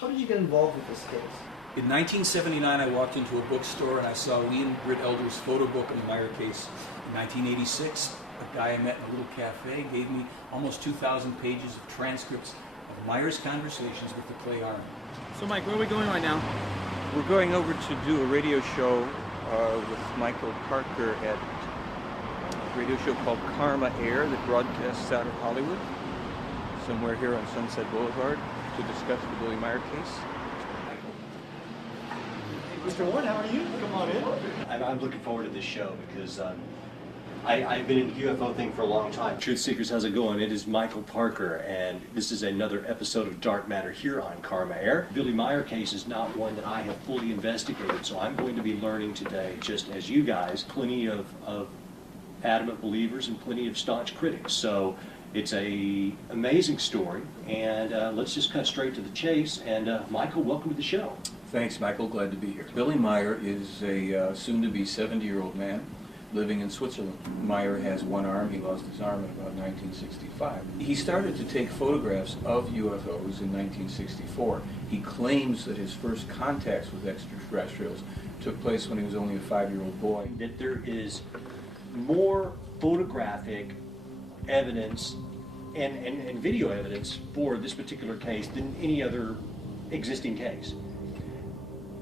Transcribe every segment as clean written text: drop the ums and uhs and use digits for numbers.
How did you get involved with this case? In 1979, I walked into a bookstore and I saw Lee and Britt Elder's photo book on the Meier case. In 1986, a guy I met in a little cafe gave me almost 2,000 pages of transcripts of Meier's conversations with the Clay Army. So Mike, where are we going right now? We're going over to do a radio show with Michael Parker at a radio show called Karma Air that broadcasts out of Hollywood, somewhere here on Sunset Boulevard, to discuss the Billy Meier case. Mr. Warren, how are you? Come on in. I'm looking forward to this show because I've been in the UFO thing for a long time. Truth Seekers, how's it going? It is Michael Parker, and this is another episode of Dark Matter here on Karma Air. Billy Meier case is not one that I have fully investigated, so I'm going to be learning today, just as you guys, plenty of adamant believers and plenty of staunch critics. So it's a amazing story, and let's just cut straight to the chase. And Michael, welcome to the show. Thanks, Michael. Glad to be here. Billy Meier is a soon-to-be 70-year-old man living in Switzerland. Meier has one arm. He lost his arm in about 1965. He started to take photographs of UFOs in 1964. He claims that his first contacts with extraterrestrials took place when he was only a 5-year-old boy. That there is more photographic evidence and video evidence for this particular case than any other existing case.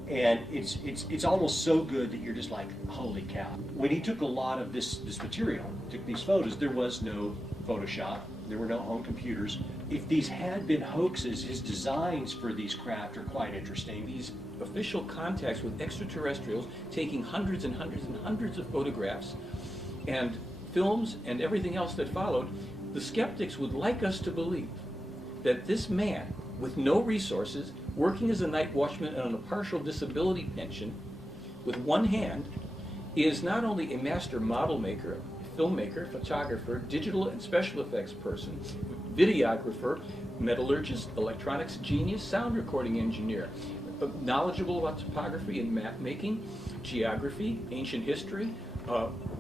And it's almost so good that you're just like, holy cow. When he took a lot of this material, took these photos, there was no Photoshop, there were no home computers. If these had been hoaxes, his designs for these craft are quite interesting. These official contacts with extraterrestrials, taking hundreds and hundreds and hundreds of photographs and films and everything else that followed, the skeptics would like us to believe that this man, with no resources, working as a night watchman and on a partial disability pension, with one hand, is not only a master model maker, filmmaker, photographer, digital and special effects person, videographer, metallurgist, electronics genius, sound recording engineer, knowledgeable about topography and map making, geography, ancient history,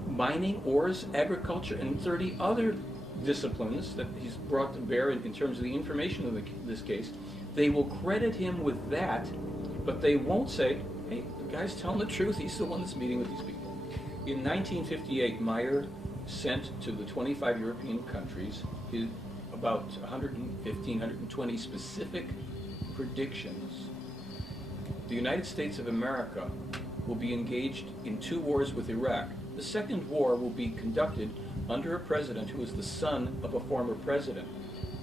mining, ores, agriculture, and 30 other disciplines that he's brought to bear in terms of the information of this case. They will credit him with that, but they won't say, hey, the guy's telling the truth, he's the one that's meeting with these people. In 1958, Meier sent to the 25 European countries about 115, 120 specific predictions. The United States of America will be engaged in 2 wars with Iraq. The second war will be conducted under a president who is the son of a former president.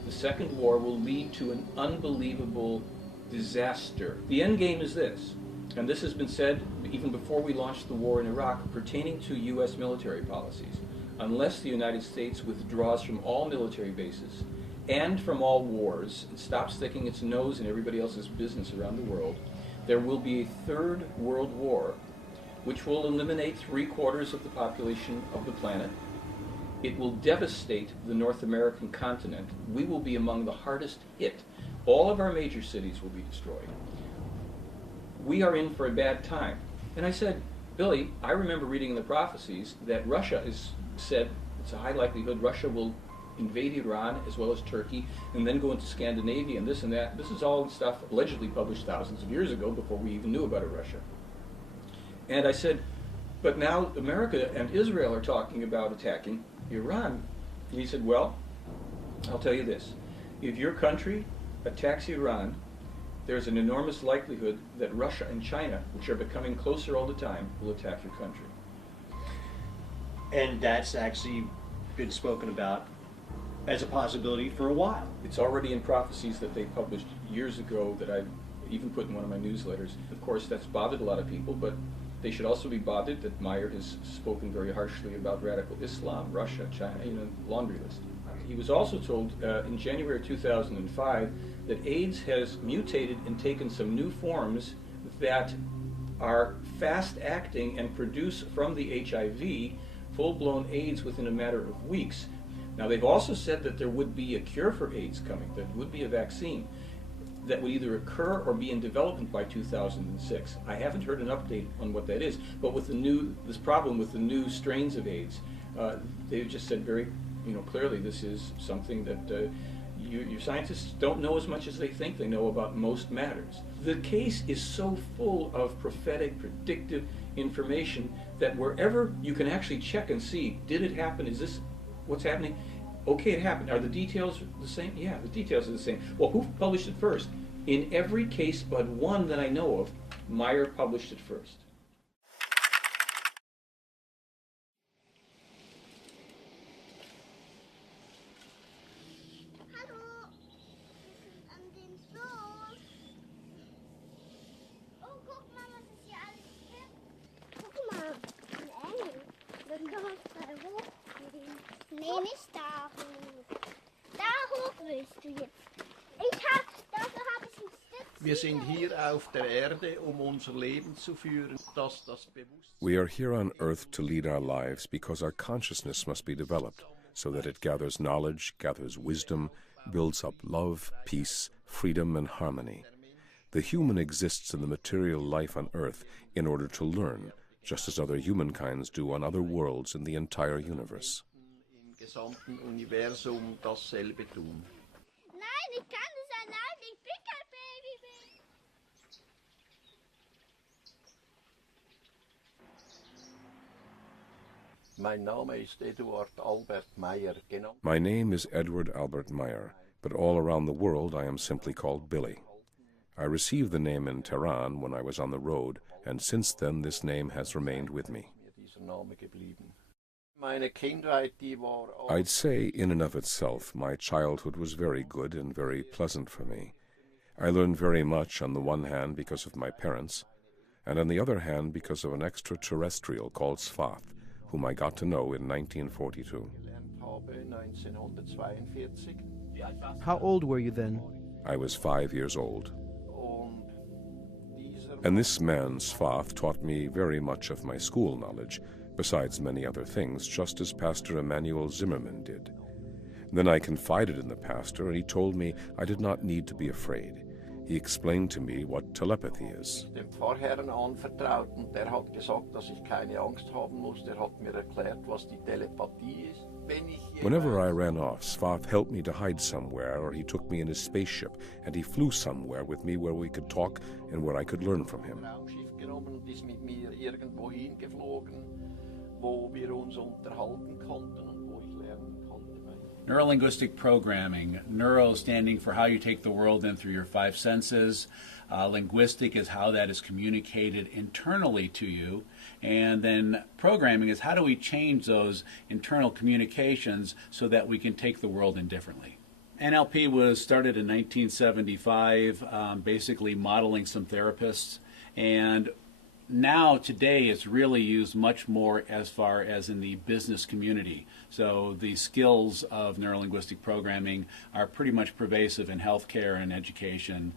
The second war will lead to an unbelievable disaster. The end game is this, and this has been said even before we launched the war in Iraq pertaining to U.S. military policies. Unless the United States withdraws from all military bases and from all wars and stops sticking its nose in everybody else's business around the world, there will be a third world war which will eliminate 3/4 of the population of the planet. It will devastate the North American continent. We will be among the hardest hit. All of our major cities will be destroyed. We are in for a bad time. And I said, Billy, I remember reading in the prophecies that Russia is said, it's a high likelihood Russia will invade Iran as well as Turkey and then go into Scandinavia and this and that. This is all stuff allegedly published thousands of years ago before we even knew about Russia. And I said, but now America and Israel are talking about attacking Iran. And he said, well, I'll tell you this. If your country attacks Iran, there's an enormous likelihood that Russia and China, which are becoming closer all the time, will attack your country. And that's actually been spoken about as a possibility for a while. It's already in prophecies that they published years ago that I even put in one of my newsletters. Of course, that's bothered a lot of people, but they should also be bothered that Meier has spoken very harshly about radical Islam, Russia, China, laundry list. He was also told in January 2005 that AIDS has mutated and taken some new forms that are fast-acting and produce from the HIV full-blown AIDS within a matter of weeks. Now, they've also said that there would be a cure for AIDS coming, that would be a vaccine that would either occur or be in development by 2006. I haven't heard an update on what that is, but with this problem with the new strains of AIDS, they've just said very clearly this is something that Your scientists don't know as much as they think they know about most matters. The case is so full of prophetic, predictive information that wherever you can actually check and see, did it happen? Is this what's happening? Okay, it happened. Are the details the same? Yeah, the details are the same. Well, who published it first? In every case but one that I know of, Meier published it first. Hallo, wir sind an den Floß. Oh, guck mal, was es hier alles gibt. Guck mal, ein Engel. Dann können wir frei hochgehen. Nee, nicht da hoch. Da hoch willst du jetzt. Dafür habe ich einen Stift. Wir sind hier auf der Erde, unser Leben zu führen, das Bewusstsein. We are here on earth to lead our lives because our consciousness must be developed so that it gathers knowledge, gathers wisdom, builds up love, peace, freedom, and harmony. The human exists in the material life on earth in order to learn, just as other humankinds do on other worlds in the entire universe. Im gesamten Universum dasselbe tun. Nein, ich kann das allein. Ich bin kein Baby. Mein Name ist Eduard Albert Meier, genannt. My name is Edward Albert Meier, but all around the world I am simply called Billy. I received the name in Tehran when I was on the road, and since then this name has remained with me. Meine Kindheit, die war I'd say, in and of itself, my childhood was very good and very pleasant for me. I learned very much on the one hand because of my parents, and on the other hand because of an extraterrestrial called Svath, whom I got to know in 1942. How old were you then? I was 5 years old. And this man, Svath, taught me very much of my school knowledge, besides many other things, just as Pastor Emanuel Zimmerman did. Then I confided in the pastor, and he told me I did not need to be afraid. He explained to me what telepathy is. dem Pfarrherrn anvertraut und der hat gesagt, dass ich keine Angst haben muss. Der hat mir erklärt, was die Telepathie ist. Whenever I ran off, Svath helped me to hide somewhere, or he took me in his spaceship, and he flew somewhere with me where we could talk and where I could learn from him. Raumschiff genommen und ist mit mir irgendwo hingeflogen, wo wir uns unterhalten konnten und wo ich lernen konnte. Neurolinguistic programming, neuro standing for how you take the world in through your five senses. Linguistic is how that is communicated internally to you. And then programming is how do we change those internal communications so that we can take the world in differently. NLP was started in 1975, basically modeling some therapists. And now, today, it's really used much more as far as in the business community. So the skills of neurolinguistic programming are pretty much pervasive in healthcare and education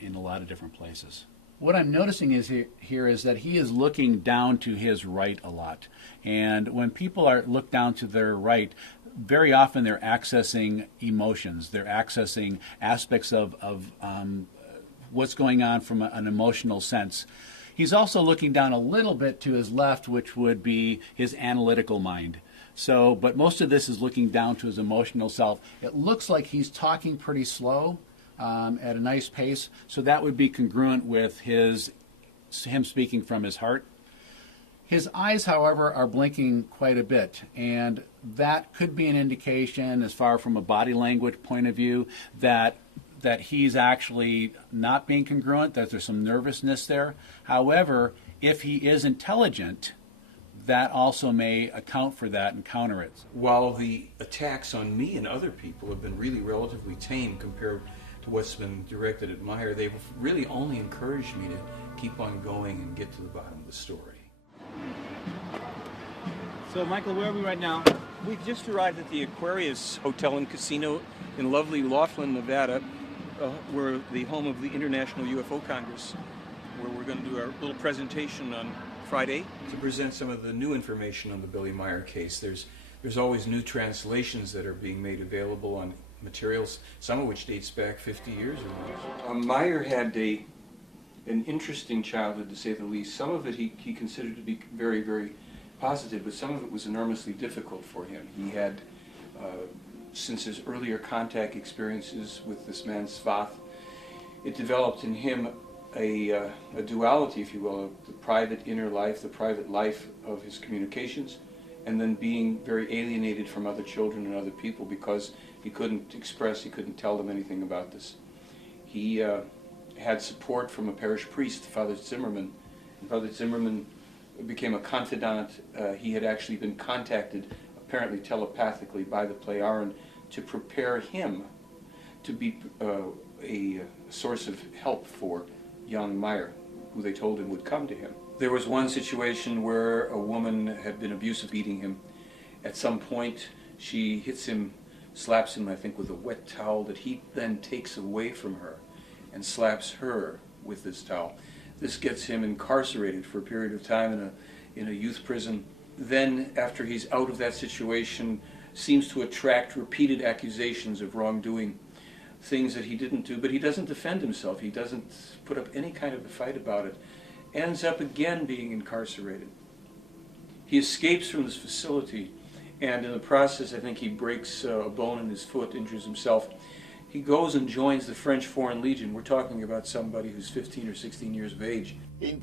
in a lot of different places. What I'm noticing here is that he is looking down to his right a lot. And when people look down to their right, very often they're accessing emotions. They're accessing aspects of what's going on from an emotional sense. He's also looking down a little bit to his left, which would be his analytical mind. So, but most of this is looking down to his emotional self. It looks like he's talking pretty slow at a nice pace, so that would be congruent with him speaking from his heart. His eyes, however, are blinking quite a bit, and that could be an indication, as far from a body language point of view, that he's actually not being congruent, that there's some nervousness there. However, if he is intelligent, that also may account for that and counter it. While the attacks on me and other people have been really relatively tame compared to what's been directed at Meier, they've really only encouraged me to keep on going and get to the bottom of the story. So, Michael, where are we right now? We've just arrived at the Aquarius Hotel and Casino in lovely Laughlin, Nevada. We're the home of the International UFO Congress, where we're going to do our little presentation on Friday. To present some of the new information on the Billy Meier case, there's always new translations that are being made available on materials, some of which dates back 50 years or more. Meier had an interesting childhood, to say the least. Some of it he considered to be very, very positive, but some of it was enormously difficult for him. He had since his earlier contact experiences with this man Svath, it developed in him a duality, if you will, of the private inner life, the private life of his communications, and then being very alienated from other children and other people because he couldn't express, he couldn't tell them anything about this. He had support from a parish priest, Father Zimmerman. And Father Zimmerman became a confidant. He had actually been contacted, apparently telepathically, by the Plejaren to prepare him to be a source of help for young Meier, who they told him would come to him. There was one situation where a woman had been abusive, beating him. At some point, she hits him, slaps him, I think, with a wet towel that he then takes away from her and slaps her with this towel. This gets him incarcerated for a period of time in a youth prison. Then, after he's out of that situation, seems to attract repeated accusations of wrongdoing, things that he didn't do, but he doesn't defend himself. He doesn't put up any kind of a fight about it. Ends up again being incarcerated. He escapes from this facility, and in the process, I think he breaks a bone in his foot, injures himself. He goes and joins the French Foreign Legion. We're talking about somebody who's 15 or 16 years of age. I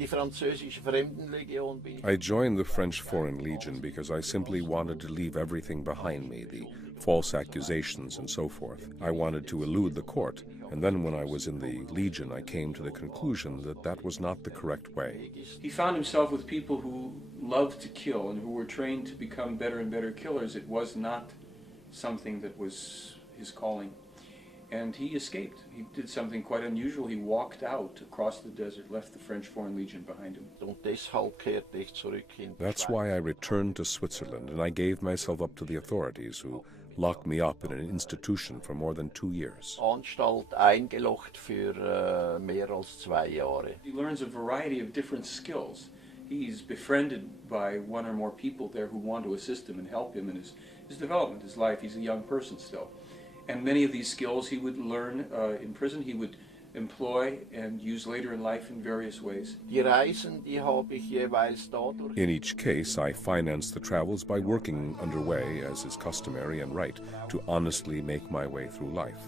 joined the French Foreign Legion because I simply wanted to leave everything behind me, the false accusations and so forth. I wanted to elude the court, and then when I was in the Legion, I came to the conclusion that that was not the correct way. He found himself with people who loved to kill and who were trained to become better and better killers. It was not something that was his calling. And he escaped. He did something quite unusual. He walked out across the desert, left the French Foreign Legion behind him. That's why I returned to Switzerland, and I gave myself up to the authorities, who locked me up in an institution for more than 2 years. He learns a variety of different skills. He's befriended by one or more people there who want to assist him and help him in his development, his life. He's a young person still. And many of these skills he would learn in prison, he would employ and use later in life in various ways. In each case, I financed the travels by working underway, as is customary and right, to honestly make my way through life.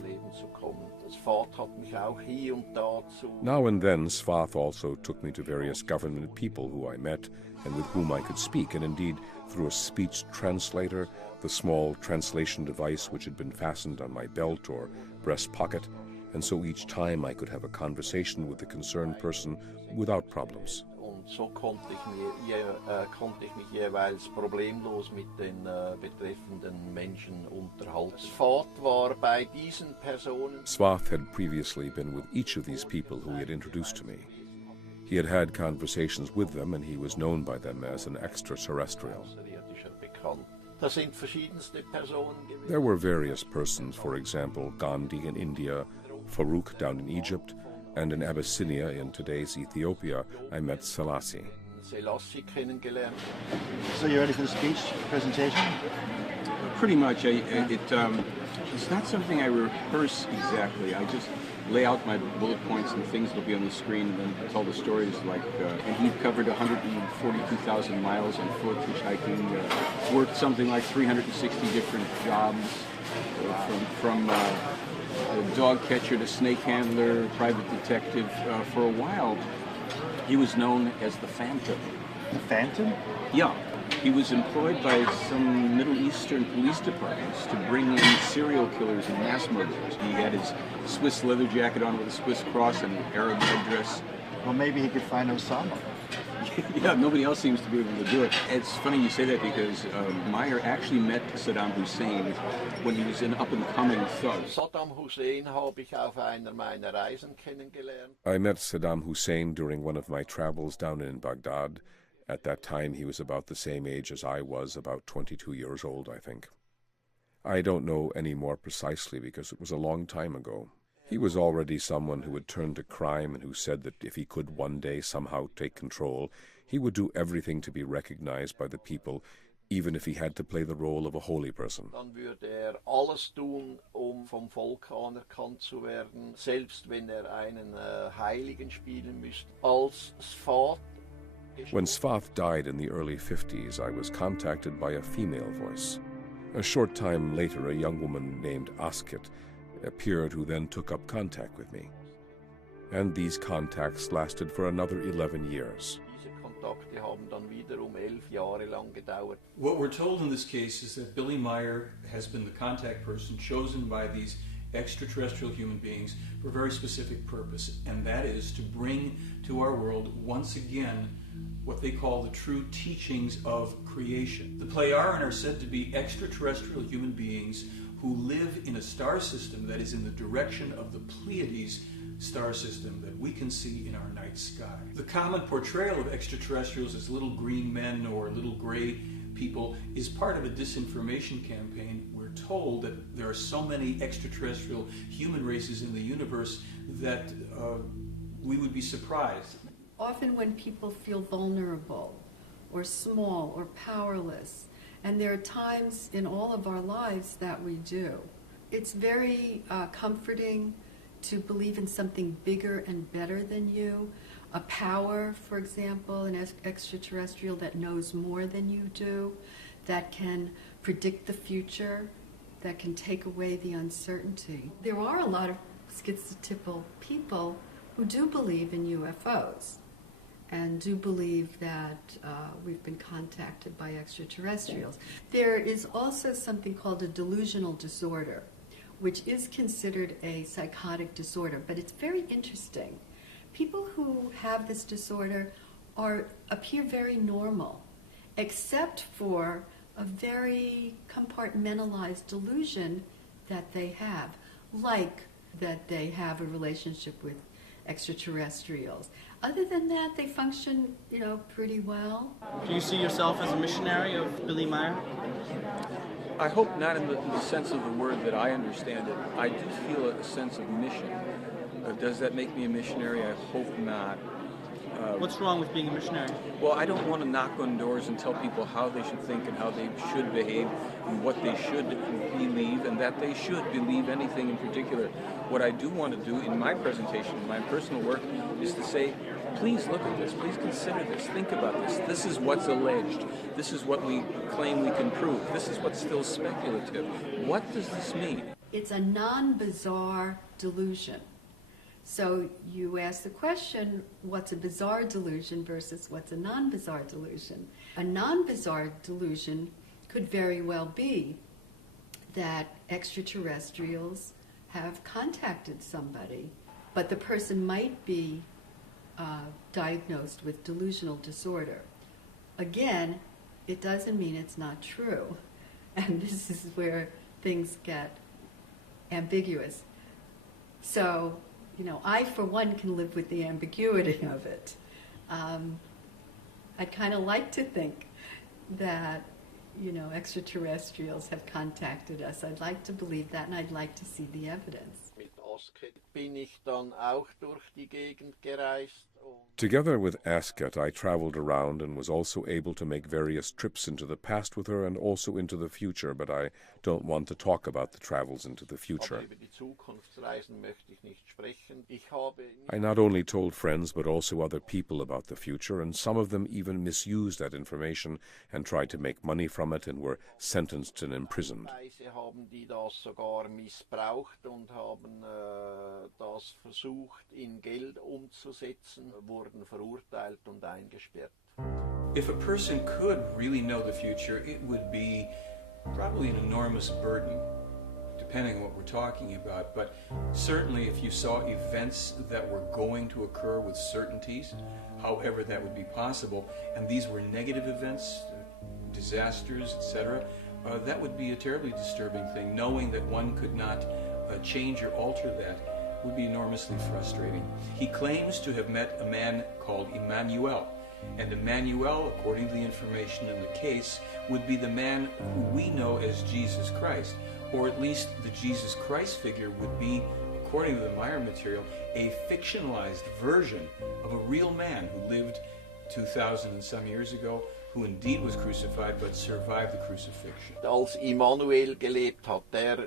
Now and then, Svath also took me to various government people who I met and with whom I could speak, and indeed, through a speech translator, the small translation device which had been fastened on my belt or breast pocket, and so each time I could have a conversation with the concerned person without problems. So konnte ich mich jeweils problemlos mit den betreffenden Menschen unterhalten. Svath war bei diesen Personen. Svath had previously been with each of these people who he had introduced to me. He had had conversations with them, and he was known by them as an extraterrestrial. There were various persons, for example, Gandhi in India, Farouk down in Egypt, and in Abyssinia, in today's Ethiopia, I met Selassie. So you ready for the speech presentation? Pretty much. It's not something I rehearse exactly. I just lay out my bullet points and things that'll be on the screen, and then tell the stories. And he covered 142,000 miles on foot, hitchhiking, worked something like 360 different jobs, from a dog catcher to snake handler, private detective. For a while, he was known as the Phantom. The Phantom? Yeah. He was employed by some Middle Eastern police departments to bring in serial killers and mass murderers. He had his Swiss leather jacket on with a Swiss cross and an Arab headdress. Well, maybe he could find Osama. Yeah, nobody else seems to be able to do it. It's funny you say that because Meier actually met Saddam Hussein when he was an up-and-coming thug. Saddam Hussein habe ich auf einer meiner Reisen kennengelernt. I met Saddam Hussein during one of my travels down in Baghdad. At that time, he was about the same age as I was, about 22 years old, I think. I don't know any more precisely because it was a long time ago. He was already someone who had turned to crime and who said that if he could one day somehow take control, he would do everything to be recognized by the people, even if he had to play the role of a holy person. Dann würde alles tun, vom Volk anerkannt zu werden, selbst wenn einen Heiligen spielen müsste. Als Svath. When Svath died in the early 50s, I was contacted by a female voice. A short time later, a young woman named Asket appeared who then took up contact with me. And these contacts lasted for another 11 years. What we're told in this case is that Billy Meier has been the contact person chosen by these extraterrestrial human beings for a very specific purpose, and that is to bring to our world once again what they call the true teachings of creation. The Pleiaren are said to be extraterrestrial human beings who live in a star system that is in the direction of the Pleiades star system that we can see in our night sky. The common portrayal of extraterrestrials as little green men or little gray people is part of a disinformation campaign. We're told that there are so many extraterrestrial human races in the universe that we would be surprised. Often when people feel vulnerable or small or powerless, and there are times in all of our lives that we do, it's very comforting to believe in something bigger and better than you, a power, for example, an extraterrestrial that knows more than you do, that can predict the future, that can take away the uncertainty. There are a lot of schizotypal people who do believe in UFOs and do believe that we've been contacted by extraterrestrials. There is also something called a delusional disorder, which is considered a psychotic disorder, but it's very interesting. People who have this disorder appear very normal, except for a very compartmentalized delusion that they have, like that they have a relationship with extraterrestrials. Other than that, they function, pretty well. Do you see yourself as a missionary of Billy Meier? I hope not in the sense of the word that I understand it. I do feel a sense of mission. Does that make me a missionary? I hope not. What's wrong with being a missionary? Well, I don't want to knock on doors and tell people how they should think and how they should behave and what they should believe and that they should believe anything in particular. What I do want to do in my presentation, in my personal work, is to say, please look at this, please consider this, think about this. This is what's alleged. This is what we claim we can prove. This is what's still speculative. What does this mean? It's a non-bizarre delusion. So you ask the question, what's a bizarre delusion versus what's a non-bizarre delusion? A non-bizarre delusion could very well be that extraterrestrials have contacted somebody, but the person might be diagnosed with delusional disorder. Again, it doesn't mean it's not true. And this is where things get ambiguous. So, I, for one, can live with the ambiguity of it. I'd kind of like to think that, extraterrestrials have contacted us. I'd like to believe that, and I'd like to see the evidence. Together with Asket, I traveled around and was also able to make various trips into the past with her and also into the future, but I don't want to talk about the travels into the future. I not only told friends but also other people about the future, and some of them even misused that information and tried to make money from it and were sentenced and imprisoned. Das versucht in Geld umzusetzen, wurden verurteilt und eingesperrt. If a person could really know the future, it would be probably an enormous burden, depending on what we're talking about. But certainly if you saw events that were going to occur with certainties, however that would be possible, and these were negative events, disasters, etc., that would be a terribly disturbing thing. Knowing that one could not change or alter that would be enormously frustrating. He claims to have met a man called Emmanuel, and Emmanuel, according to the information in the case, would be the man who we know as Jesus Christ, or at least the Jesus Christ figure would be, according to the Meier material, a fictionalized version of a real man who lived 2,000 and some years ago, who indeed was crucified but survived the crucifixion. Als Immanuel gelebt hat,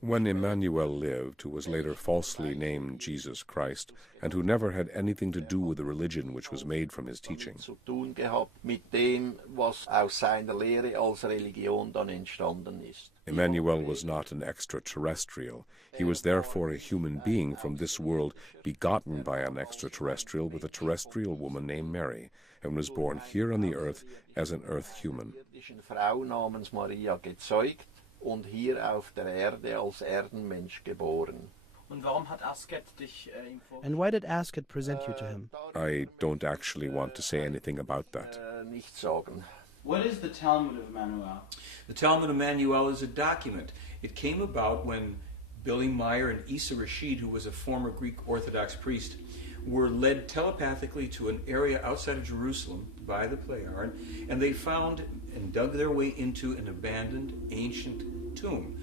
When Emmanuel lived, who was later falsely named Jesus Christ, and who never had anything to do with the religion which was made from his teaching, Zu tun gehabt mit dem, was aus seiner Lehre als Religion dann entstanden ist. Emmanuel was not an extraterrestrial. He was therefore a human being from this world, begotten by an extraterrestrial with a terrestrial woman named Mary, and was born here on the earth as an earth human. Eine Frau namens Maria gezeugt und hier auf der Erde als Erdenmensch geboren. Und warum hat Asket dich ihm And why did Asket present you to him? I don't actually want to say anything about that. Nicht sagen. What is the Talmud of Emmanuel? The Talmud of Emmanuel is a document. It came about when Billy Meier and Issa Rashid, who was a former Greek Orthodox priest, were led telepathically to an area outside of Jerusalem by the Pleiaren, and they found and dug their way into an abandoned ancient tomb.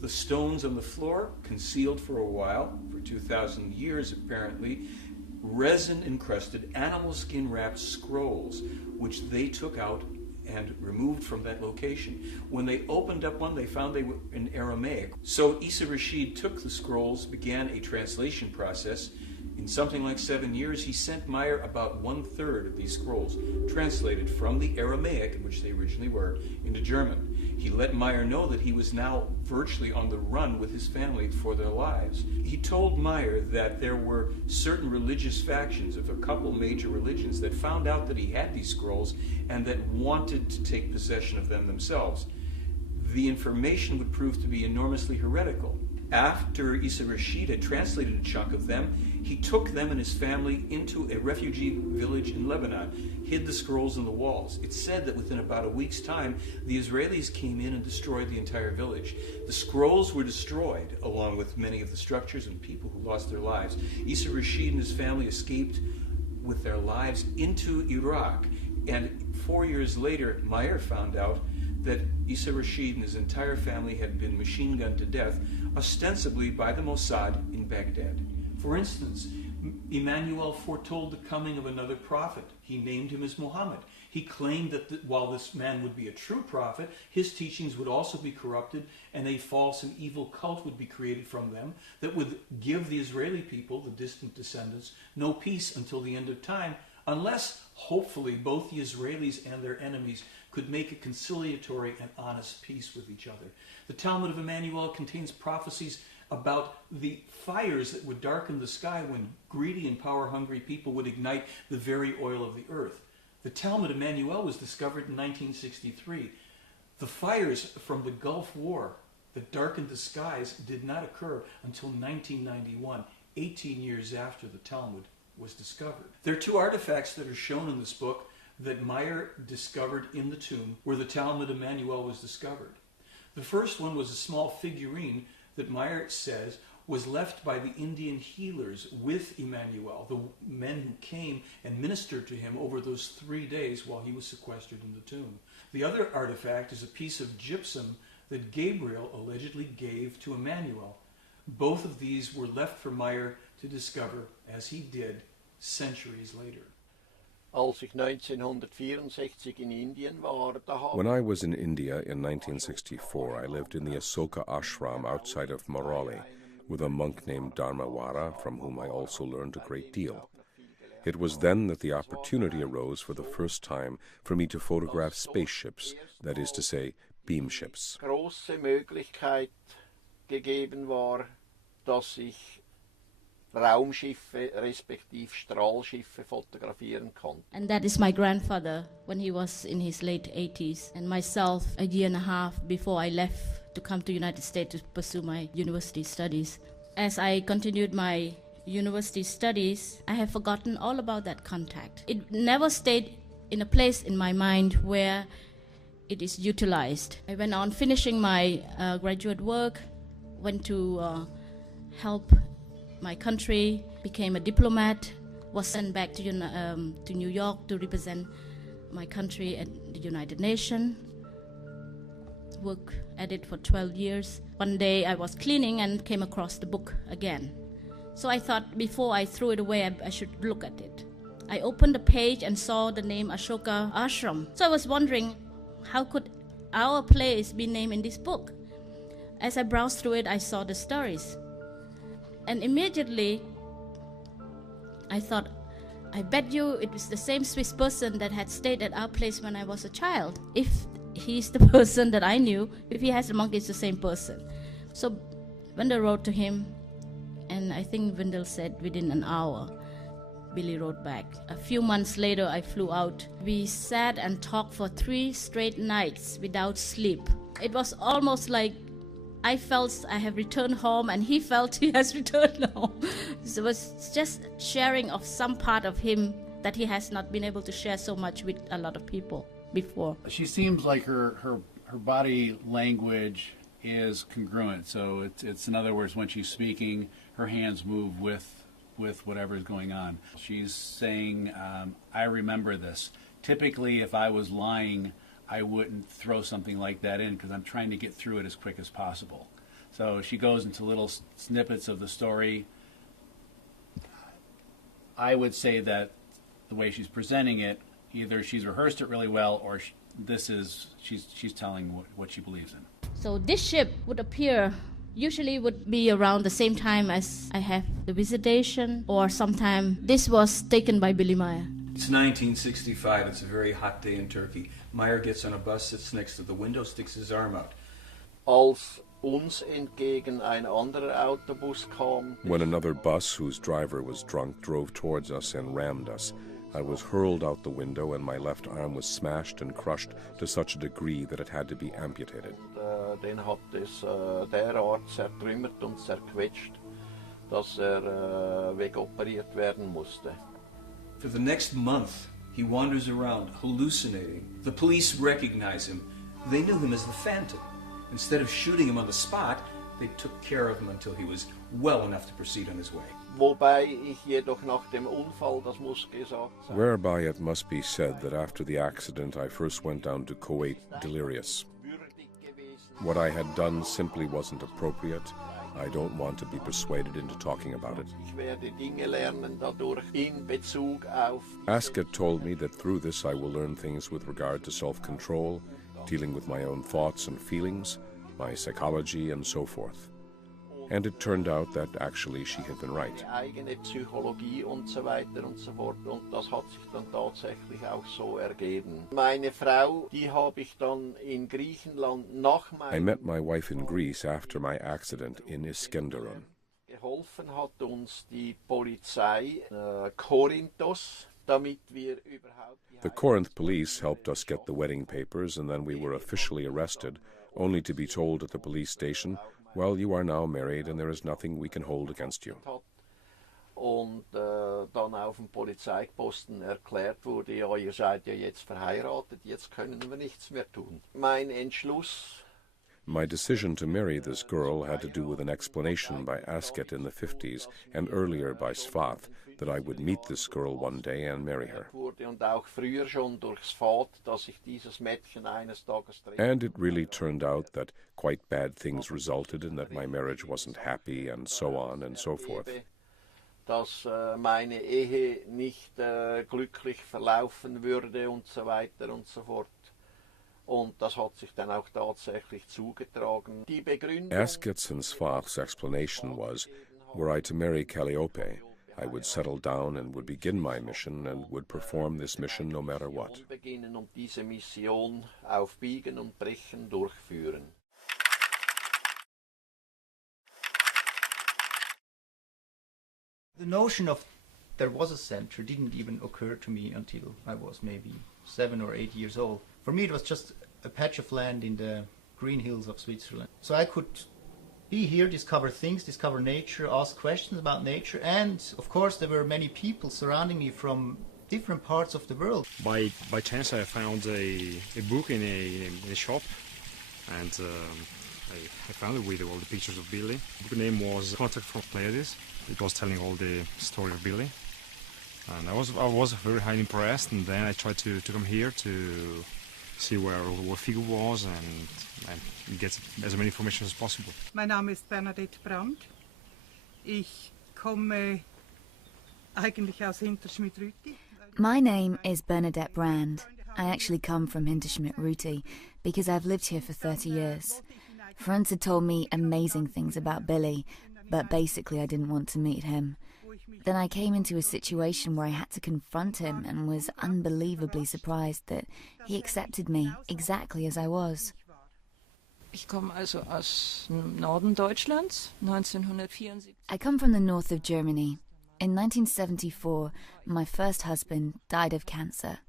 The stones on the floor, concealed for a while, for 2,000 years apparently, resin-encrusted, animal skin-wrapped scrolls, which they took out and removed from that location. When they opened up one, they found they were in Aramaic. So Issa Rashid took the scrolls, began a translation process. In something like 7 years, he sent Meier about 1/3 of these scrolls, translated from the Aramaic, in which they originally were, into German. He let Meier know that he was now virtually on the run with his family for their lives. He told Meier that there were certain religious factions of a couple major religions that found out that he had these scrolls and that wanted to take possession of them themselves. The information would prove to be enormously heretical. After Issa Rashid had translated a chunk of them, he took them and his family into a refugee village in Lebanon, hid the scrolls in the walls. It's said that within about a week's time, the Israelis came in and destroyed the entire village. The scrolls were destroyed, along with many of the structures and people who lost their lives. Issa Rashid and his family escaped with their lives into Iraq. And 4 years later, Meier found out that Issa Rashid and his entire family had been machine-gunned to death, ostensibly by the Mossad in Baghdad. For instance, Emmanuel foretold the coming of another prophet. He named him as Muhammad. He claimed that while this man would be a true prophet, his teachings would also be corrupted and a false and evil cult would be created from them that would give the Israeli people, the distant descendants, no peace until the end of time, unless, hopefully, both the Israelis and their enemies could make a conciliatory and honest peace with each other. The Talmud of Emmanuel contains prophecies about the fires that would darken the sky when greedy and power-hungry people would ignite the very oil of the earth. The Talmud of Emmanuel was discovered in 1963. The fires from the Gulf War that darkened the skies did not occur until 1991, 18 years after the Talmud was discovered. There are two artifacts that are shown in this book that Meier discovered in the tomb where the Talmud of Emmanuel was discovered. The first one was a small figurine that Meier says was left by the Indian healers with Emmanuel, the men who came and ministered to him over those 3 days while he was sequestered in the tomb. The other artifact is a piece of gypsum that Gabriel allegedly gave to Emmanuel. Both of these were left for Meier to discover, as he did centuries later. Als ich 1964 in Indien war, When I was in India in 1964, I lived in the Asoka ashram outside of Morali with a monk named Dharmawara, from whom I also learned a great deal. It was then that the opportunity arose for the first time for me to photograph spaceships, that is to say, beamships. große Möglichkeit gegeben war, dass ich Raumschiffe respektive Strahlschiffe fotografieren konnte. And that is my grandfather when he was in his late 80s, and myself a year and a half before I left to come to United States to pursue my university studies. As I continued my university studies, I have forgotten all about that contact. It never stayed in a place in my mind where it is utilized. I went on finishing my graduate work, went to help my country, became a diplomat, was sent back to New York to represent my country at the United Nations. Worked at it for 12 years. One day I was cleaning and came across the book again. So I thought before I threw it away, I should look at it. I opened the page and saw the name Ashoka Ashram. So I was wondering, how could our place be named in this book? As I browsed through it, I saw the stories. And immediately, I thought, I bet you it was the same Swiss person that had stayed at our place when I was a child. If he's the person that I knew, if he has the monkey, it's the same person. So Wendell wrote to him, and I think Wendell said within an hour, Billy wrote back. A few months later, I flew out. We sat and talked for 3 straight nights without sleep. It was almost like I felt I have returned home and he felt he has returned home. So it was just sharing of some part of him that he has not been able to share so much with a lot of people before. She seems like her body language is congruent. So it's in other words, when she's speaking, her hands move with whatever is going on. She's saying, I remember this. Typically, if I was lying, I wouldn't throw something like that in because I'm trying to get through it as quick as possible. So she goes into little snippets of the story. I would say that the way she's presenting it, either she's rehearsed it really well or she's telling what she believes in. So this ship would appear, usually would be around the same time as I have the visitation, or sometime. This was taken by Billy Meier. It's 1965. It's a very hot day in Turkey. Meier gets on a bus, sits next to the window, sticks his arm out. Als uns entgegen ein anderer Autobus kam. When another bus whose driver was drunk drove towards us and rammed us, I was hurled out the window and my left arm was smashed and crushed to such a degree that it had to be amputated. Den hat es derart zertrümmert und zerquetscht, dass wegoperiert werden musste. For the next month, he wanders around, hallucinating. The police recognize him. They knew him as the Phantom. Instead of shooting him on the spot, they took care of him until he was well enough to proceed on his way. Wobei ich jedoch nach dem Unfall, das muss gesagt sein. Whereby it must be said that after the accident I first went down to Kuwait delirious. What I had done simply wasn't appropriate. I don't want to be persuaded into talking about it. Ich werde Dinge lernen dadurch in Bezug auf. Ascot told me that through this I will learn things with regard to self-control, dealing with my own thoughts and feelings, my psychology, and so forth. And it turned out that actually she had been right. Eigene Psychologie und so weiter und so fort. Und das hat sich dann tatsächlich auch so ergeben. Meine Frau, die habe ich dann in Griechenland nach meinem... I met my wife in Greece after my accident in Iskenderun. Geholfen hat uns die Polizei Korinthos, damit wir überhaupt... The Corinth police helped us get the wedding papers, and then we were officially arrested, only to be told at the police station, well, you are now married and there is nothing we can hold against you. Und dann auf dem Polizeiposten erklärt wurde, ja, ihr seid ja jetzt verheiratet, jetzt können wir nichts mehr tun. Mein Entschluss... My decision to marry this girl had to do with an explanation by Ascot in the 50s and earlier by Svath that I would meet this girl one day and marry her. And it really turned out that quite bad things resulted in that my marriage wasn't happy and so on and so forth. Dass meine Ehe nicht glücklich verlaufen würde und so weiter und so fort. Und das hat sich dann auch tatsächlich zugetragen. Die Begründung... Ascot's and Svath's explanation was, were I to marry Calliope, I would settle down and would begin my mission and would perform this mission no matter what. Beginnen und diese Mission auf Biegen und Brechen durchführen. The notion of there was a center didn't even occur to me until I was maybe 7 or 8 years old. For me it was just a patch of land in the green hills of Switzerland. So I could be here, discover things, discover nature, ask questions about nature, and of course there were many people surrounding me from different parts of the world. By chance I found a book in a shop, and I found it with all the pictures of Billy. The book name was Contact from Pleiades. It was telling all the story of Billy. And I was very highly impressed, and then I tried to come here to see where Figo was and get as many information as possible. Mein Name ist Bernadette Brandt. Ich komme eigentlich aus Hinterschmidt-Rüti. My name is Bernadette Brand. I actually come from Hinterschmidt-Rüti because I've lived here for 30 years. Friends had told me amazing things about Billy, but basically I didn't want to meet him. Then I came into a situation where I had to confront him and was unbelievably surprised that he accepted me exactly as I was. Ich komme also aus Norden Deutschlands, 1974. I come from the north of Germany. In 1974, my first husband died of cancer,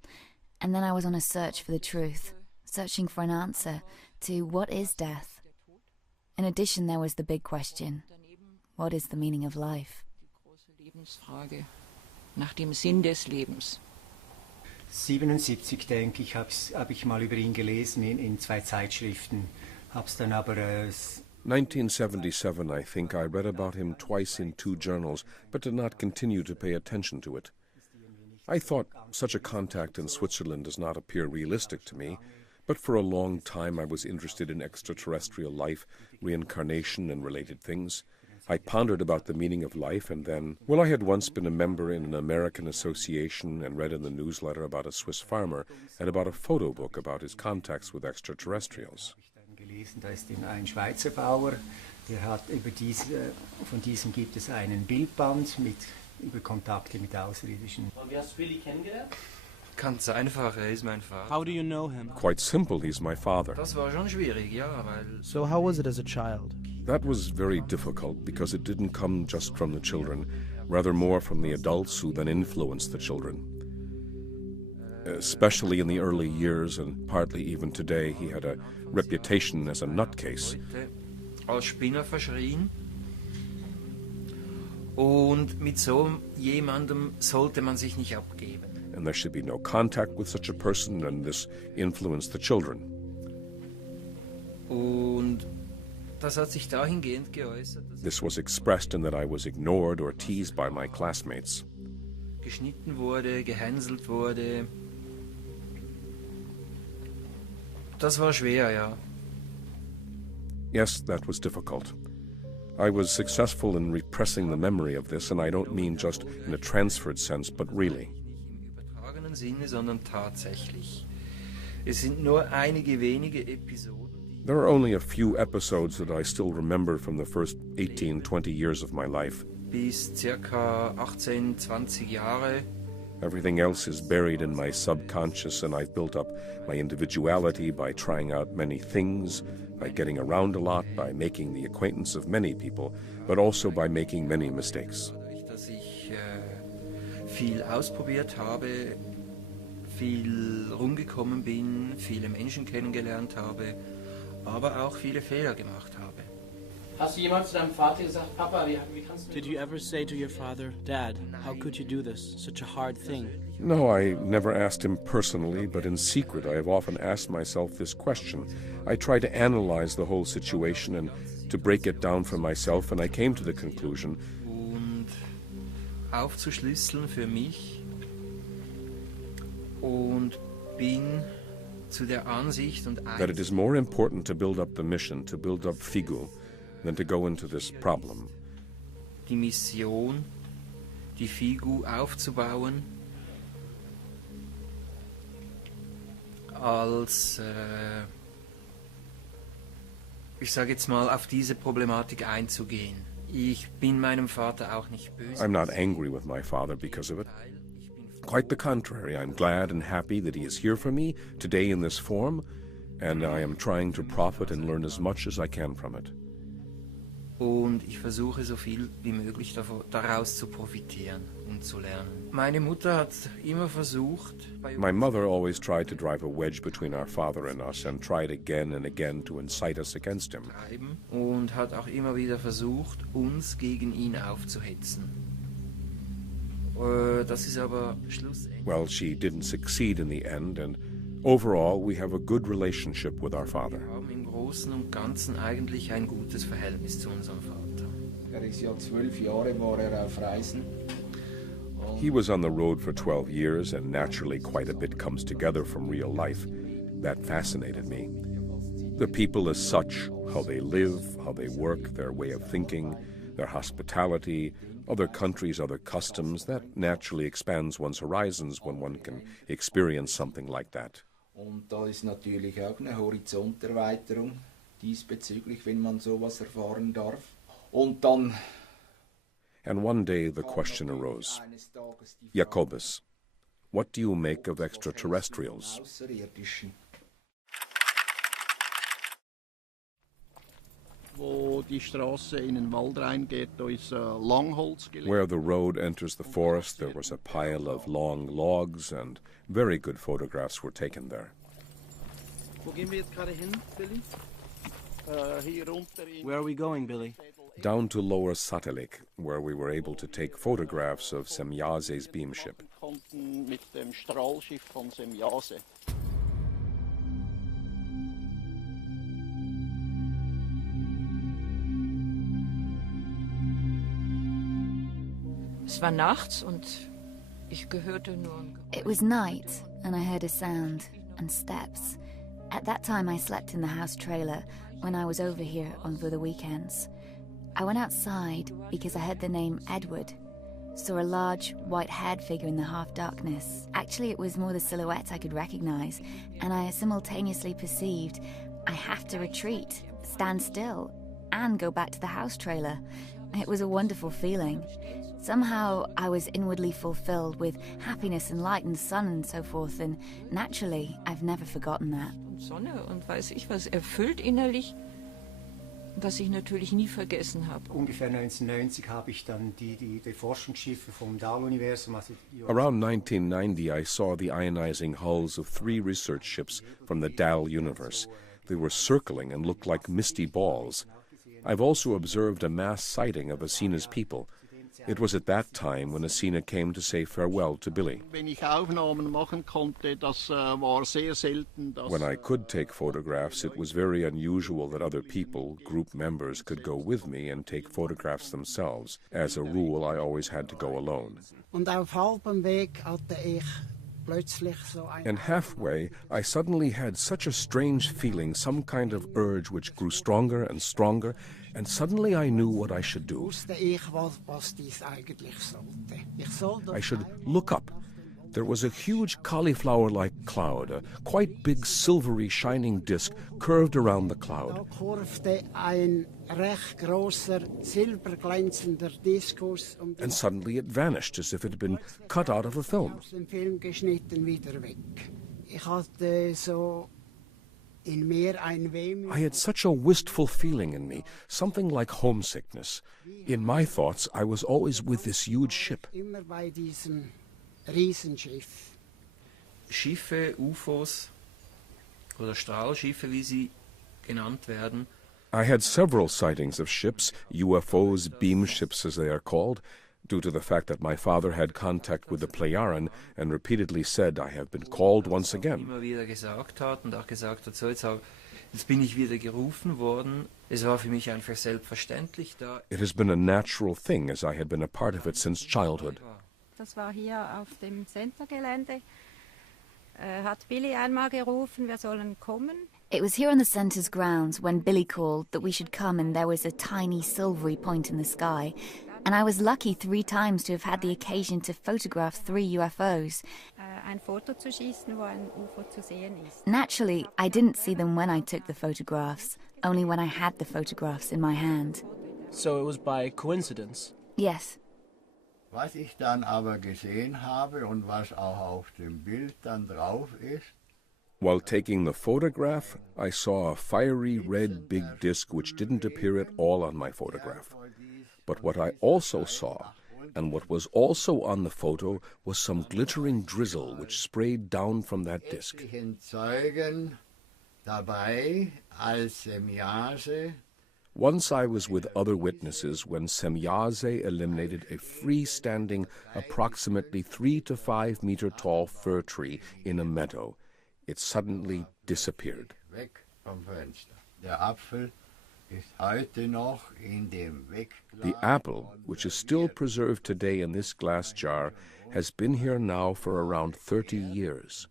and then I was on a search for the truth, searching for an answer to what is death. In addition, there was the big question, what is the meaning of life? Lebensfrage nach dem Sinn des Lebens. 77, denke ich, habe ich mal über ihn gelesen in 2 Zeitschriften. Hab's dann aber 1977, I think I read about him twice in 2 journals, but did not continue to pay attention to it. I thought such a contact in Switzerland does not appear realistic to me, but for a long time I was interested in extraterrestrial life, reincarnation, and related things. I pondered about the meaning of life, and then, well, I had once been a member in an American association and read in the newsletter about a Swiss farmer and about a photo book about his contacts with extraterrestrials. gelesen, da ist ein Schweizer Bauer, der hat von diesem gibt es einen Bildband über Kontakte mit Außerirdischen. Und wie hast du Billy kennengelernt? Ganz einfach, ist mein Vater. How do you know him? Quite simple, he's my father. Das war schon schwierig, ja, weil... So how was it as a child? That was very difficult because it didn't come just from the children, rather more from the adults who then influenced the children. Especially in the early years and partly even today, he had a reputation as a nutcase. Als Spinner verschrien. Und mit so jemandem sollte man sich nicht abgeben. And there should be no contact with such a person, and this influenced the children. Und das hat sich dahingehend geäußert, dass This was expressed in that I was ignored or teased by my classmates. geschnitten wurde, gehänselt wurde. Das war schwer, ja. Yes, that was difficult. I was successful in repressing the memory of this, and I don't mean just in a transferred sense, but really. Im übertragenen Sinne, sondern tatsächlich. Es sind nur einige wenige Episoden. There are only a few episodes that I still remember from the first 18, 20 years of my life. Bis circa 18, 20 Jahre. Everything else is buried in my subconscious, and I've built up my individuality by trying out many things, by getting around a lot, by making the acquaintance of many people, but also by making many mistakes. Dadurch, dass ich viel ausprobiert habe, viel rumgekommen bin, viele Menschen kennengelernt habe, aber auch viele Fehler gemacht habe. Hast du jemals zu deinem Vater gesagt, Papa, wie kannst du... Did you ever say to your father, Dad, how could you do this? Such a hard thing. No, I never asked him personally, but in secret I have often asked myself this question. I tried to analyze the whole situation and to break it down for myself, and I came to the conclusion Und aufzuschlüsseln für mich und bin zu der Ansicht und that it is more important to build up the mission, to build up Figu, than to go into this problem. die Mission, die Figu aufzubauen, als, ich sage jetzt mal, auf diese Problematik einzugehen. Ich bin meinem Vater auch nicht böse. I'm not angry with my father because of it. Quite the contrary, I'm glad and happy that he is here for me today in this form, and I am trying to profit and learn as much as I can from it. Und ich versuche so viel wie möglich daraus zu profitieren und zu lernen. Meine Mutter hat immer versucht, My mother always tried to drive a wedge between our father and us and tried again and again to incite us against him. und hat auch immer wieder versucht, uns gegen ihn aufzuhetzen. Das ist aber schlussendlich. Well, she didn't succeed in the end, and overall we have a good relationship with our father. Wir haben im Großen und Ganzen eigentlich ein gutes Verhältnis zu unserem Vater. Ist ja 12 Jahre war auf Reisen. He was on the road for 12 years, and naturally quite a bit comes together from real life. That fascinated me. The people as such, how they live, how they work, their way of thinking, their hospitality, other countries, other customs, that naturally expands one's horizons when one can experience something like that. Und da ist natürlich auch eine Horizonterweiterung. diesbezüglich, wenn man sowas erfahren darf. Und dann And one day the question arose, Jacobus, what do you make of extraterrestrials? Außerirdischen. Wo die Straße in den Wald reingeht, da ist Langholz gelegt. Where the road enters the forest, there was a pile of long logs, and very good photographs were taken there. Wo gehen wir jetzt gerade hin, Billy? Hier runter in Where are we going, Billy? Down to Lower Satellik, where we were able to take photographs of Semjase's beamship. konnten mit dem Strahlschiff von Semjase. Es war nachts und ich hörte nur ein Geräusch. It was night, and I heard a sound and steps. At that time, I slept in the house trailer when I was over here over the weekends. I went outside because I heard the name Edward, saw a large, white-haired figure in the half-darkness. Actually, it was more the silhouette I could recognize, and I simultaneously perceived I have to retreat, stand still, and go back to the house trailer. It was a wonderful feeling. Somehow I was inwardly fulfilled with happiness and light and sun and so forth, and naturally, I've never forgotten that. Und Sonne und weiß ich was, erfüllt innerlich, was ich natürlich nie vergessen habe. Ungefähr 1990 habe ich dann die Forschungsschiffe vom Dahl-Universum. Around 1990, I saw the ionizing hulls of 3 research ships from the Dahl universe. They were circling and looked like misty balls. I've also observed a mass sighting of Asina's people. It was at that time when Asina came to say farewell to Billy. Wenn ich Aufnahmen machen konnte, das war sehr selten. When I could take photographs, it was very unusual that other people, group members, could go with me and take photographs themselves. As a rule, I always had to go alone. Und auf halbem Weg hatte ich plötzlich so ein... And halfway, I suddenly had such a strange feeling, some kind of urge which grew stronger and stronger, and suddenly I knew what I should do. Wusste ich, was dies eigentlich sollte. Ich sollte... I should look up. There was a huge cauliflower-like cloud, a quite big silvery shining disk curved around the Da cloud. kurvte ein recht großer silberglänzender Diskus And suddenly it vanished as if it had been cut out of a film. aus dem Film geschnitten wieder weg. Ich hatte so in mir ein Wehmüt. I had such a wistful feeling in me, something like homesickness. In my thoughts, I was always with this huge ship. Immer bei diesem Riesenschiff. Schiffe, UFOs oder Strahlschiffe, wie sie genannt werden. I had several sightings of ships, UFOs, beam ships as they are called, due to the fact that my father had contact with the Plejaren and repeatedly said, I have been called once again. Immer wieder gesagt hat und auch gesagt hat, so jetzt bin ich wieder gerufen worden. Es war für mich einfach selbstverständlich da. It has been a natural thing as I had been a part of it since childhood. Das war hier auf dem Centergelände. Hat Billy einmal gerufen, wir sollen kommen. It was here on the centre's grounds when Billy called that we should come, and there was a tiny silvery point in the sky. And I was lucky 3 times to have had the occasion to photograph 3 UFOs. Ein Foto zu schießen, wo ein UFO zu sehen ist. Naturally, I didn't see them when I took the photographs, only when I had the photographs in my hand. So it was by coincidence? Yes. Was ich dann aber gesehen habe und was auch auf dem Bild dann drauf ist, While taking the photograph, I saw a fiery red big disc which didn't appear at all on my photograph. But what I also saw, and what was also on the photo, was some glittering drizzle which sprayed down from that disc. etlichen Zeugen dabei, als Semjase Once I was with other witnesses when Semjase eliminated a freestanding, approximately 3 to 5 meter tall fir tree in a meadow. It suddenly disappeared. weg vom Fenster. Der Apfel ist heute noch in dem The apple, which is still preserved today in this glass jar, has been here now for around 30 years.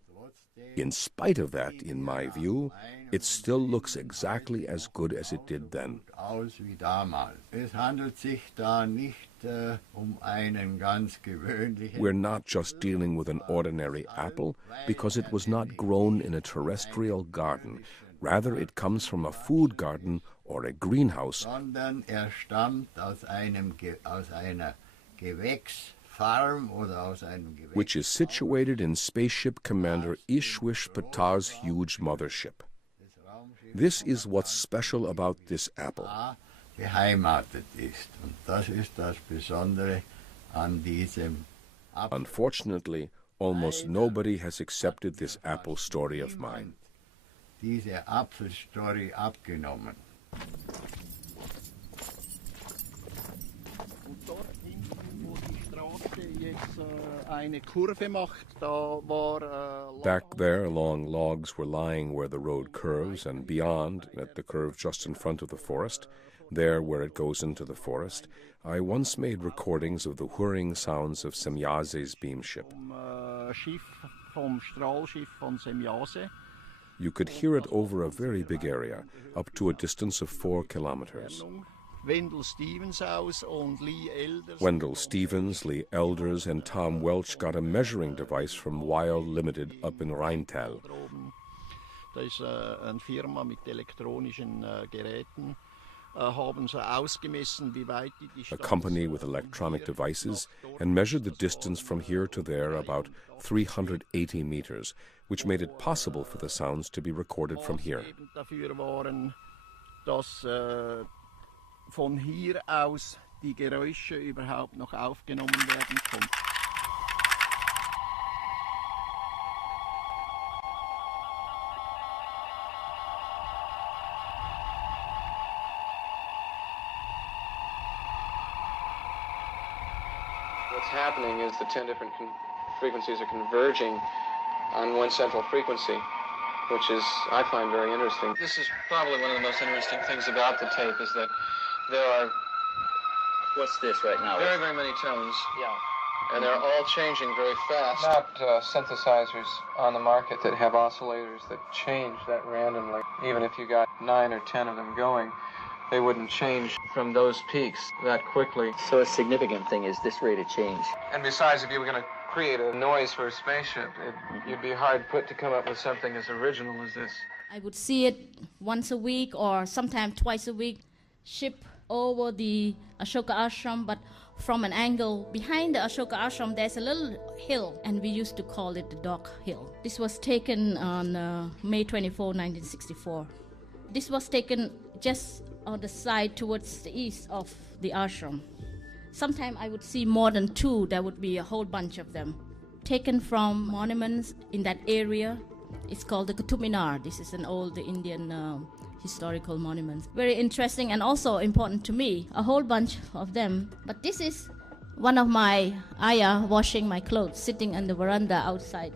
In spite of that, in my view, it still looks exactly as good as it did then. aus wie damals. Es handelt sich da nicht einen ganz gewöhnlichen. We're not just dealing with an ordinary apple, because it was not grown in a terrestrial garden, Rather, it comes from a food garden or a greenhouse, sondern stammt aus einer Gewächsfarm oder aus einem Gewächshaus, which is situated in Spaceship Commander Ishwish Pattar's huge mothership. This is what's special about this apple. beheimatet ist. Und das ist das Besondere an diesem Apfel. Unfortunately, almost nobody has accepted this apple story of mine. Diese Apfelstory abgenommen. Und dort hinten, wo die Straße jetzt eine Kurve macht, da war Back there, long logs were lying where the road curves, and beyond, at the curve just in front of the forest, there where it goes into the forest, I once made recordings of the whirring sounds of Semjase's beamship. vom Strahlschiff von Semjase. You could hear it over a very big area, up to a distance of 4 kilometers. Wendell Stevens aus und Lee Elders. Wendell Stevens, Lee Elders, and Tom Welch got a measuring device from Weil Limited up in Rheintal. Da ist eine Firma mit elektronischen Geräten. Haben sie ausgemessen, wie weit die A company with electronic devices, and measured the distance from here to there, about 380 meters, which made it possible for the sounds to be recorded from here. Dafür waren, dass von hier aus die Geräusche überhaupt noch aufgenommen werden konnten. What's happening is the 10 different frequencies are converging on one central frequency, which is, I find, very interesting. This is probably one of the most interesting things about the tape, is that there are... What's this right now? Very, very many tones. Yeah. And they're all changing very fast. Not synthesizers on the market that have oscillators that change that randomly. Even if you got 9 or 10 of them going, they wouldn't change from those peaks that quickly. So a significant thing is this rate of change. And besides, if you were going to create a noise for a spaceship, you'd be hard put to come up with something as original as this. I would see it once a week or sometimes twice a week, ship over the Ashoka Ashram, but from an angle behind the Ashoka Ashram, there's a little hill, and we used to call it the Dog Hill. This was taken on May 24, 1964. This was taken just on the side towards the east of the ashram. Sometimes I would see more than 2. There would be a whole bunch of them. Taken from monuments in that area. It's called the Qutub Minar. This is an old Indian historical monument. Very interesting and also important to me. A whole bunch of them. But this is one of my ayah washing my clothes, sitting on the veranda outside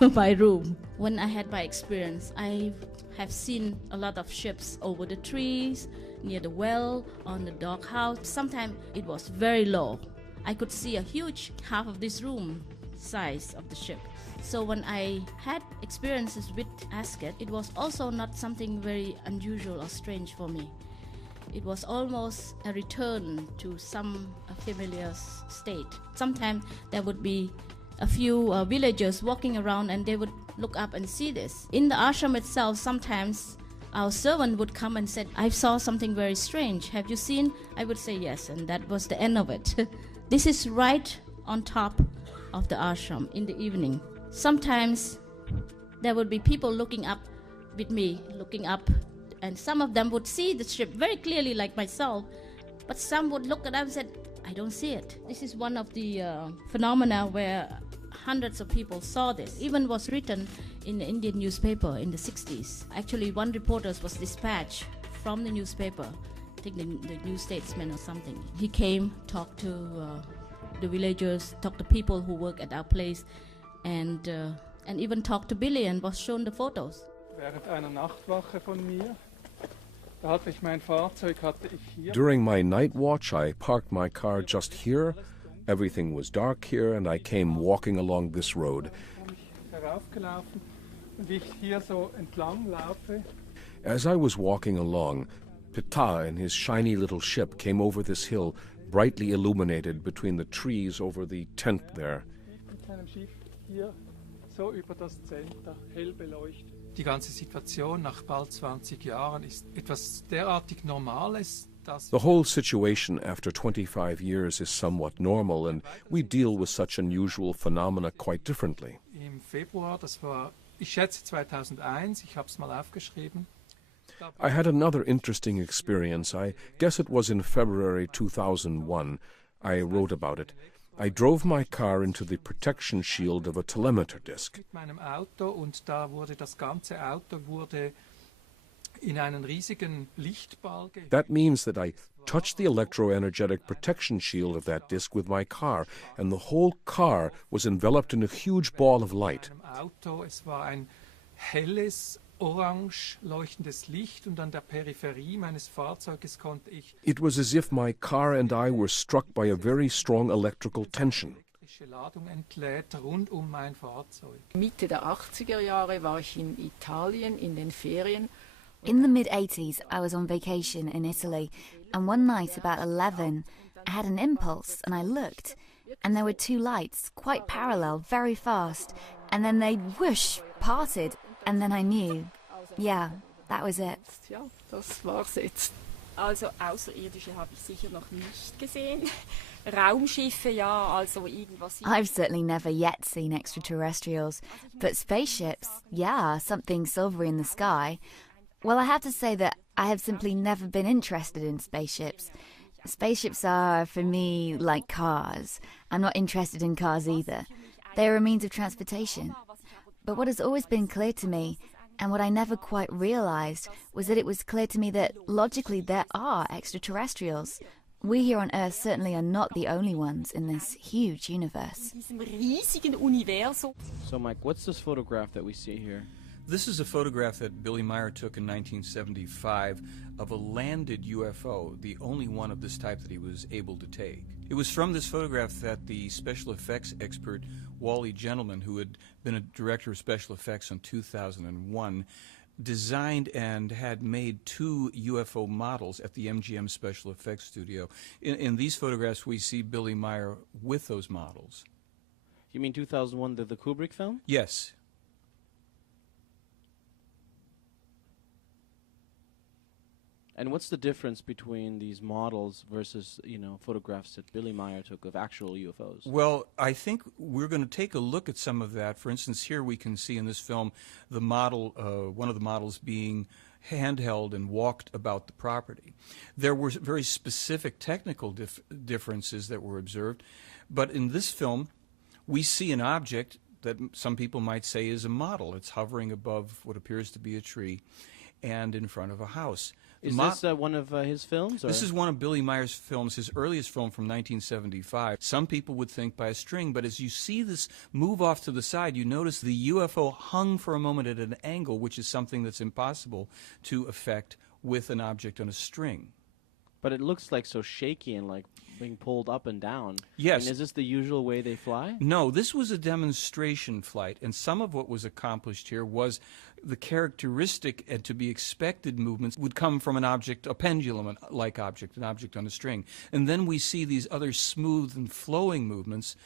my room. When I had my experience, I have seen a lot of ships over the trees, near the well, on the doghouse. Sometimes it was very low. I could see a huge half of this room size of the ship. So when I had experiences with Ascot, it was also not something very unusual or strange for me. It was almost a return to some familiar state. Sometimes there would be a few villagers walking around and they would look up and see this. In the ashram itself, sometimes our servant would come and say, I saw something very strange. Have you seen? I would say yes, and that was the end of it. This is right on top of the ashram in the evening. Sometimes there would be people looking up with me, looking up, and some of them would see the ship very clearly like myself, but some would look at us and said, I don't see it. This is one of the phenomena where hundreds of people saw this. Even was written in the Indian newspaper in the 60s. Actually, one reporter was dispatched from the newspaper, I think the New Statesman or something. He came, talked to the villagers, talked to people who work at our place, and even talked to Billy and was shown the photos. Während einer Nachtwache von mir, da hatte ich mein Fahrzeug, hatte ich hier. During my night watch, I parked my car just here. Everything was dark here, and I came walking along this road. Heraufgelaufen, und wie ich hier so entlang laufe. As I was walking along, Ptah and his shiny little ship came over this hill, brightly illuminated between the trees over the tent there. Mit seinem Schiff hier so über das Center, hell beleuchtet. Die ganze Situation nach bald 20 Jahren ist etwas derartig Normales, dass The whole situation after 25 years is somewhat normal, and we deal with such unusual phenomena quite differently. im Februar, das war, ich schätze 2001, ich habe es mal aufgeschrieben. I had another interesting experience. I guess it was in February 2001. I wrote about it. I drove my car into the protection shield of a telemeter disc. Mit meinem Auto und da wurde das ganze Auto in einen riesigen Lichtball gehüllt. That means that I touched the electroenergetic protection shield of that disc with my car, and the whole car was enveloped in a huge ball of light. Auto, es war ein helles, orange leuchtendes Licht und an der Peripherie meines Fahrzeuges konnte ich It was as if my car and I were struck by a very strong electrical tension. elektrische Ladung entlädt rund um mein Fahrzeug. Mitte der 80er Jahre war ich in Italien in den Ferien. In the mid-80s, I was on vacation in Italy, and one night about 11, I had an impulse and I looked, and there were two lights, quite parallel, very fast, and then they, whoosh, parted, and then I knew. Yeah, that was it. Ja, das war's jetzt. Also Außerirdische habe ich sicher noch nicht gesehen. Raumschiffe, ja, also irgendwas. I've certainly never yet seen extraterrestrials, but spaceships, yeah, something silvery in the sky. Well, I have to say that I have simply never been interested in spaceships. Spaceships are, for me, like cars. I'm not interested in cars either. They are a means of transportation. But what has always been clear to me, and what I never quite realized, was that it was clear to me that, logically, there are extraterrestrials. We here on Earth certainly are not the only ones in this huge universe. So, Mike, what's this photograph that we see here? This is a photograph that Billy Meier took in 1975 of a landed UFO, the only one of this type that he was able to take. It was from this photograph that the special effects expert Wally Gentleman, who had been a director of special effects in 2001, designed and had made two UFO models at the MGM Special Effects Studio. In these photographs, we see Billy Meier with those models. You mean 2001, the Kubrick film? Yes. And what's the difference between these models versus, photographs that Billy Meier took of actual UFOs? Well, I think we're going to take a look at some of that. For instance, here we can see in this film the model, one of the models being handheld and walked about the property. There were very specific technical differences that were observed, but in this film, we see an object that some people might say is a model. It's hovering above what appears to be a tree and in front of a house. Is this one of his films? Or? This is one of Billy Meier's films, his earliest film from 1975. Some people would think by a string, but as you see this move off to the side, you notice the UFO hung for a moment at an angle, which is something that's impossible to effect with an object on a string. But it looks like so shaky and like being pulled up and down. Yes. And is this the usual way they fly? No, this was a demonstration flight, and some of what was accomplished here was the characteristic and to be expected movements would come from an object, a pendulum-like object, an object on a string. And then we see these other smooth and flowing movements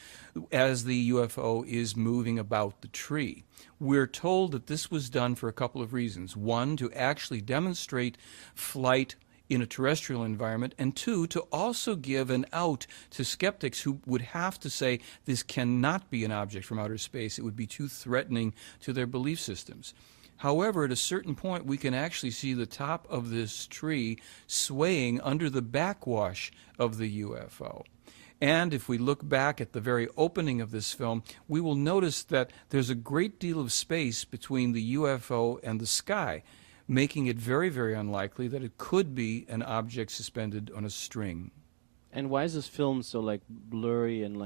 as the UFO is moving about the tree. We're told that this was done for a couple of reasons. One, to actually demonstrate flight in a terrestrial environment, and two, to also give an out to skeptics who would have to say this cannot be an object from outer space. It would be too threatening to their belief systems. However, at a certain point, we can actually see the top of this tree swaying under the backwash of the UFO. And if we look back at the very opening of this film, we will notice that there's a great deal of space between the UFO and the sky, making it very, very unlikely that it could be an object suspended on a string. And why is this film so blurry and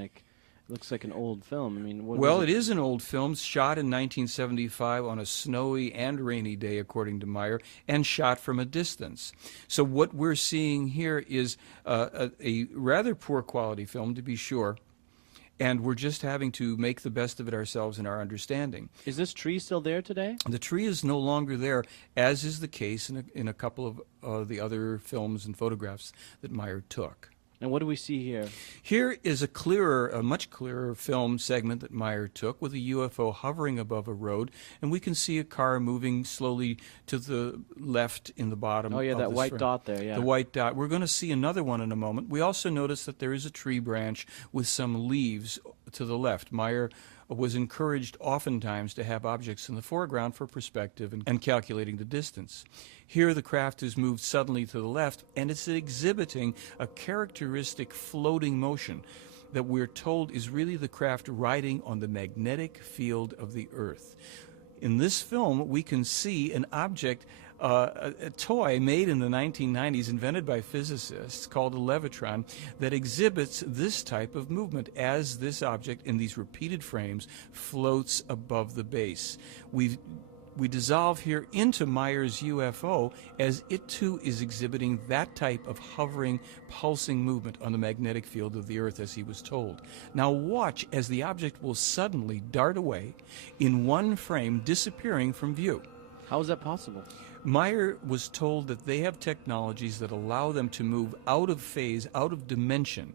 looks like an old film? I mean, well, it is an old film, shot in 1975 on a snowy and rainy day, according to Meier, and shot from a distance. So what we're seeing here is a rather poor quality film, to be sure, and we're just having to make the best of it ourselves in our understanding. Is this tree still there today? The tree is no longer there, as is the case in a couple of the other films and photographs that Meier took. And what do we see here? Here is a much clearer film segment that Meier took with a UFO hovering above a road, and we can see a car moving slowly to the left in the bottom. Oh yeah, of that this white frame. dot there, yeah. The white dot. We're going to see another one in a moment. We also notice that there is a tree branch with some leaves to the left. Meier was encouraged oftentimes to have objects in the foreground for perspective and calculating the distance. Here the craft is moved suddenly to the left, and it's exhibiting a characteristic floating motion that we're told is really the craft riding on the magnetic field of the Earth. In this film, we can see an object, a toy made in the 1990s, invented by physicists, called a levitron, that exhibits this type of movement as this object in these repeated frames floats above the base. We dissolve here into Meier's UFO as it too is exhibiting that type of hovering, pulsing movement on the magnetic field of the Earth as he was told. Now watch as the object will suddenly dart away in one frame, disappearing from view. How is that possible? Meier was told that they have technologies that allow them to move out of phase, out of dimension,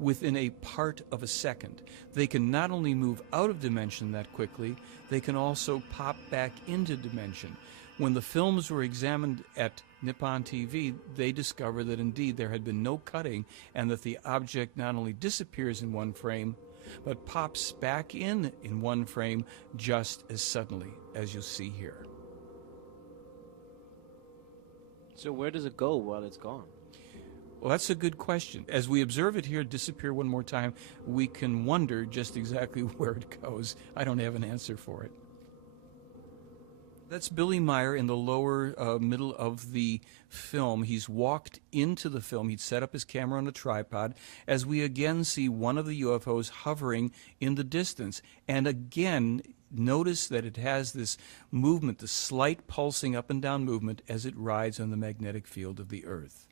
within a part of a second. They can not only move out of dimension that quickly, they can also pop back into dimension. When the films were examined at Nippon TV, they discovered that indeed there had been no cutting and that the object not only disappears in one frame, but pops back in one frame just as suddenly as you'll see here. So where does it go while it's gone? Well, that's a good question. As we observe it here disappear one more time, we can wonder just exactly where it goes. I don't have an answer for it. That's Billy Meier in the lower middle of the film. He's walked into the film. He'd set up his camera on a tripod as we again see one of the UFOs hovering in the distance. And again, notice that it has this movement, the slight pulsing up and down movement as it rides on the magnetic field of the Earth.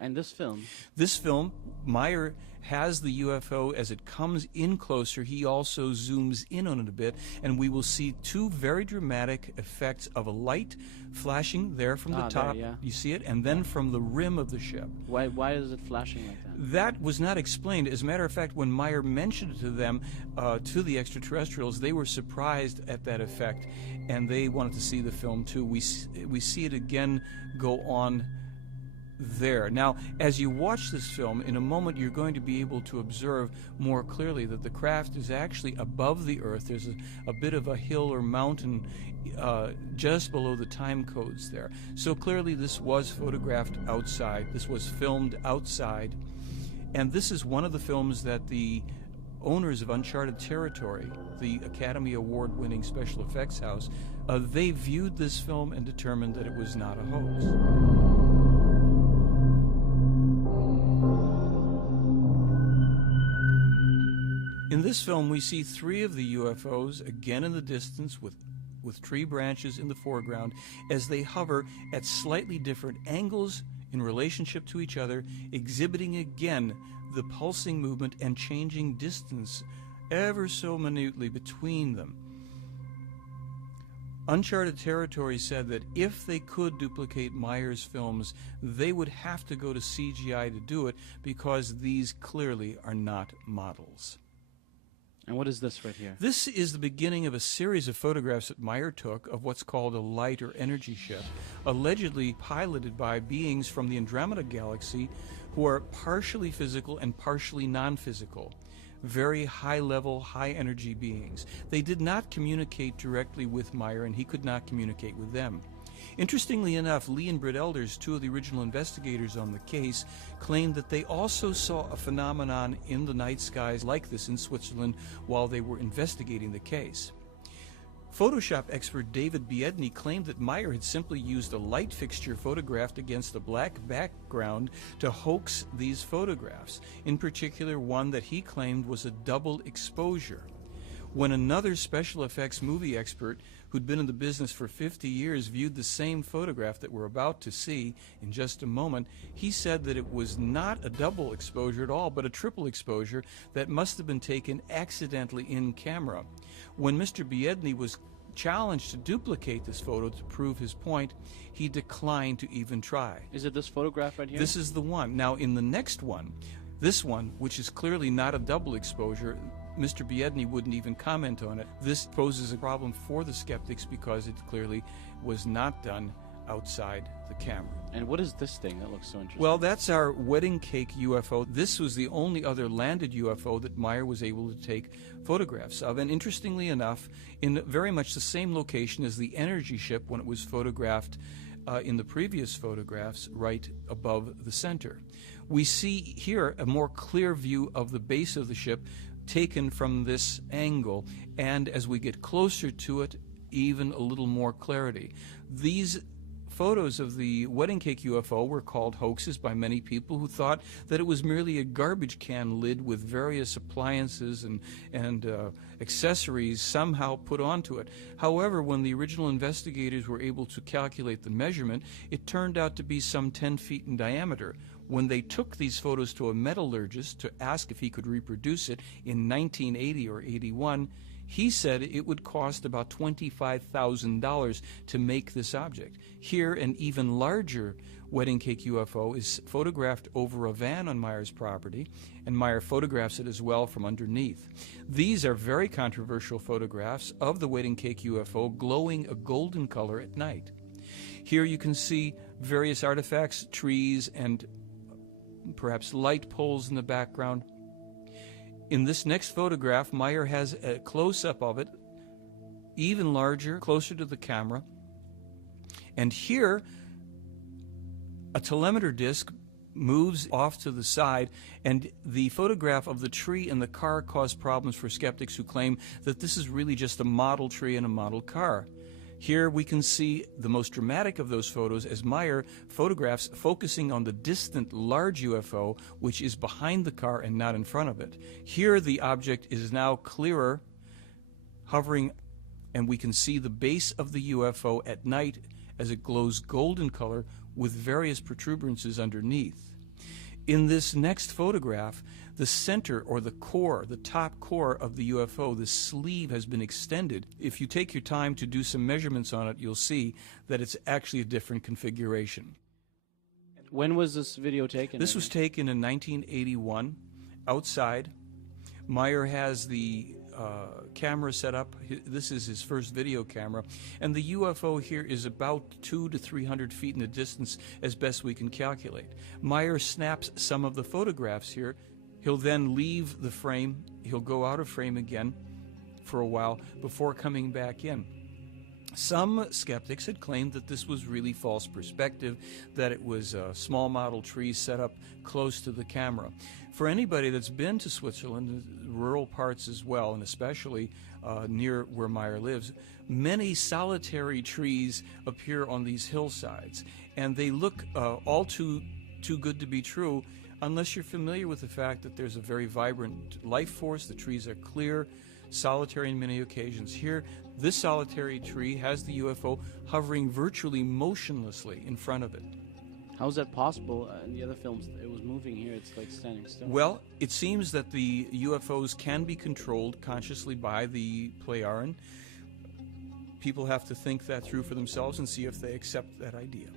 And this film? This film, Meier has the UFO as it comes in closer. He also zooms in on it a bit, and we will see two very dramatic effects of a light flashing there from the top. There, yeah. You see it? And then from the rim of the ship. Why is it flashing like that? That was not explained. As a matter of fact, when Meier mentioned it to them, to the extraterrestrials, they were surprised at that effect, and they wanted to see the film too. We see it again go on there. Now, as you watch this film, in a moment you're going to be able to observe more clearly that the craft is actually above the Earth. There's a bit of a hill or mountain just below the time codes there. So clearly this was photographed outside. This was filmed outside. And this is one of the films that the owners of Uncharted Territory, the Academy Award-winning special effects house, they viewed this film and determined that it was not a hoax. In this film, we see three of the UFOs, again in the distance, with tree branches in the foreground, as they hover at slightly different angles in relationship to each other, exhibiting again the pulsing movement and changing distance ever so minutely between them. Uncharted Territory said that if they could duplicate Meier's films, they would have to go to CGI to do it because these clearly are not models. And what is this right here? This is the beginning of a series of photographs that Meier took of what's called a light or energy ship, allegedly piloted by beings from the Andromeda Galaxy who are partially physical and partially non-physical. Very high-level, high-energy beings. They did not communicate directly with Meier, and he could not communicate with them. Interestingly enough, Lee and Britt Elders, two of the original investigators on the case, claimed that they also saw a phenomenon in the night skies like this in Switzerland while they were investigating the case. Photoshop expert David Biedny claimed that Meier had simply used a light fixture photographed against a black background to hoax these photographs, in particular one that he claimed was a double exposure. When another special effects movie expert who'd been in the business for 50 years viewed the same photograph that we're about to see in just a moment, he said that it was not a double exposure at all, but a triple exposure that must have been taken accidentally in camera. When Mr. Biedny was challenged to duplicate this photo to prove his point, he declined to even try. Is it this photograph right here? This is the one. Now, in the next one, this one, which is clearly not a double exposure, Mr. Biedny wouldn't even comment on it. This poses a problem for the skeptics because it clearly was not done outside the camera. And what is this thing that looks so interesting? Well, that's our wedding cake UFO. This was the only other landed UFO that Meier was able to take photographs of. And interestingly enough, in very much the same location as the energy ship when it was photographed in the previous photographs, right above the center. We see here a more clear view of the base of the ship taken from this angle, and as we get closer to it, even a little more clarity. These photos of the wedding cake UFO were called hoaxes by many people who thought that it was merely a garbage can lid with various appliances and accessories somehow put onto it. However, when the original investigators were able to calculate the measurement, it turned out to be some 10 feet in diameter. When they took these photos to a metallurgist to ask if he could reproduce it in 1980 or 81, he said it would cost about $25,000 to make this object. Here, an even larger wedding cake UFO is photographed over a van on Meier's property, and Meier photographs it as well from underneath. These are very controversial photographs of the wedding cake UFO glowing a golden color at night. Here you can see various artifacts, trees, and perhaps light poles in the background. In this next photograph, Meier has a close-up of it, even larger, closer to the camera. And here, a telemeter disc moves off to the side, and the photograph of the tree and the car caused problems for skeptics who claim that this is really just a model tree and a model car. Here we can see the most dramatic of those photos as Meier photographs focusing on the distant large UFO, which is behind the car and not in front of it. Here the object is now clearer, hovering, and we can see the base of the UFO at night as it glows golden color with various protuberances underneath. In this next photograph, the center or the core, the top core of the UFO, the sleeve has been extended. If you take your time to do some measurements on it, you'll see that it's actually a different configuration. When was this video taken? This was taken in 1981 outside. Meier has the camera set up. This is his first video camera, and the UFO here is about 200 to 300 feet in the distance as best we can calculate. Meier snaps some of the photographs here. He'll then leave the frame. He'll go out of frame again for a while before coming back in. Some skeptics had claimed that this was really false perspective, that it was a small model tree set up close to the camera. For anybody that's been to Switzerland, rural parts as well, and especially near where Meier lives, many solitary trees appear on these hillsides, and they look all too good to be true unless you're familiar with the fact that there's a very vibrant life force. The trees are clear, solitary in many occasions. Here, this solitary tree has the UFO hovering virtually motionlessly in front of it. How is that possible? In the other films, it was moving. Here, it's like standing still. Well, it seems that the UFOs can be controlled consciously by the Plejaren. People have to think that through for themselves and see if they accept that idea.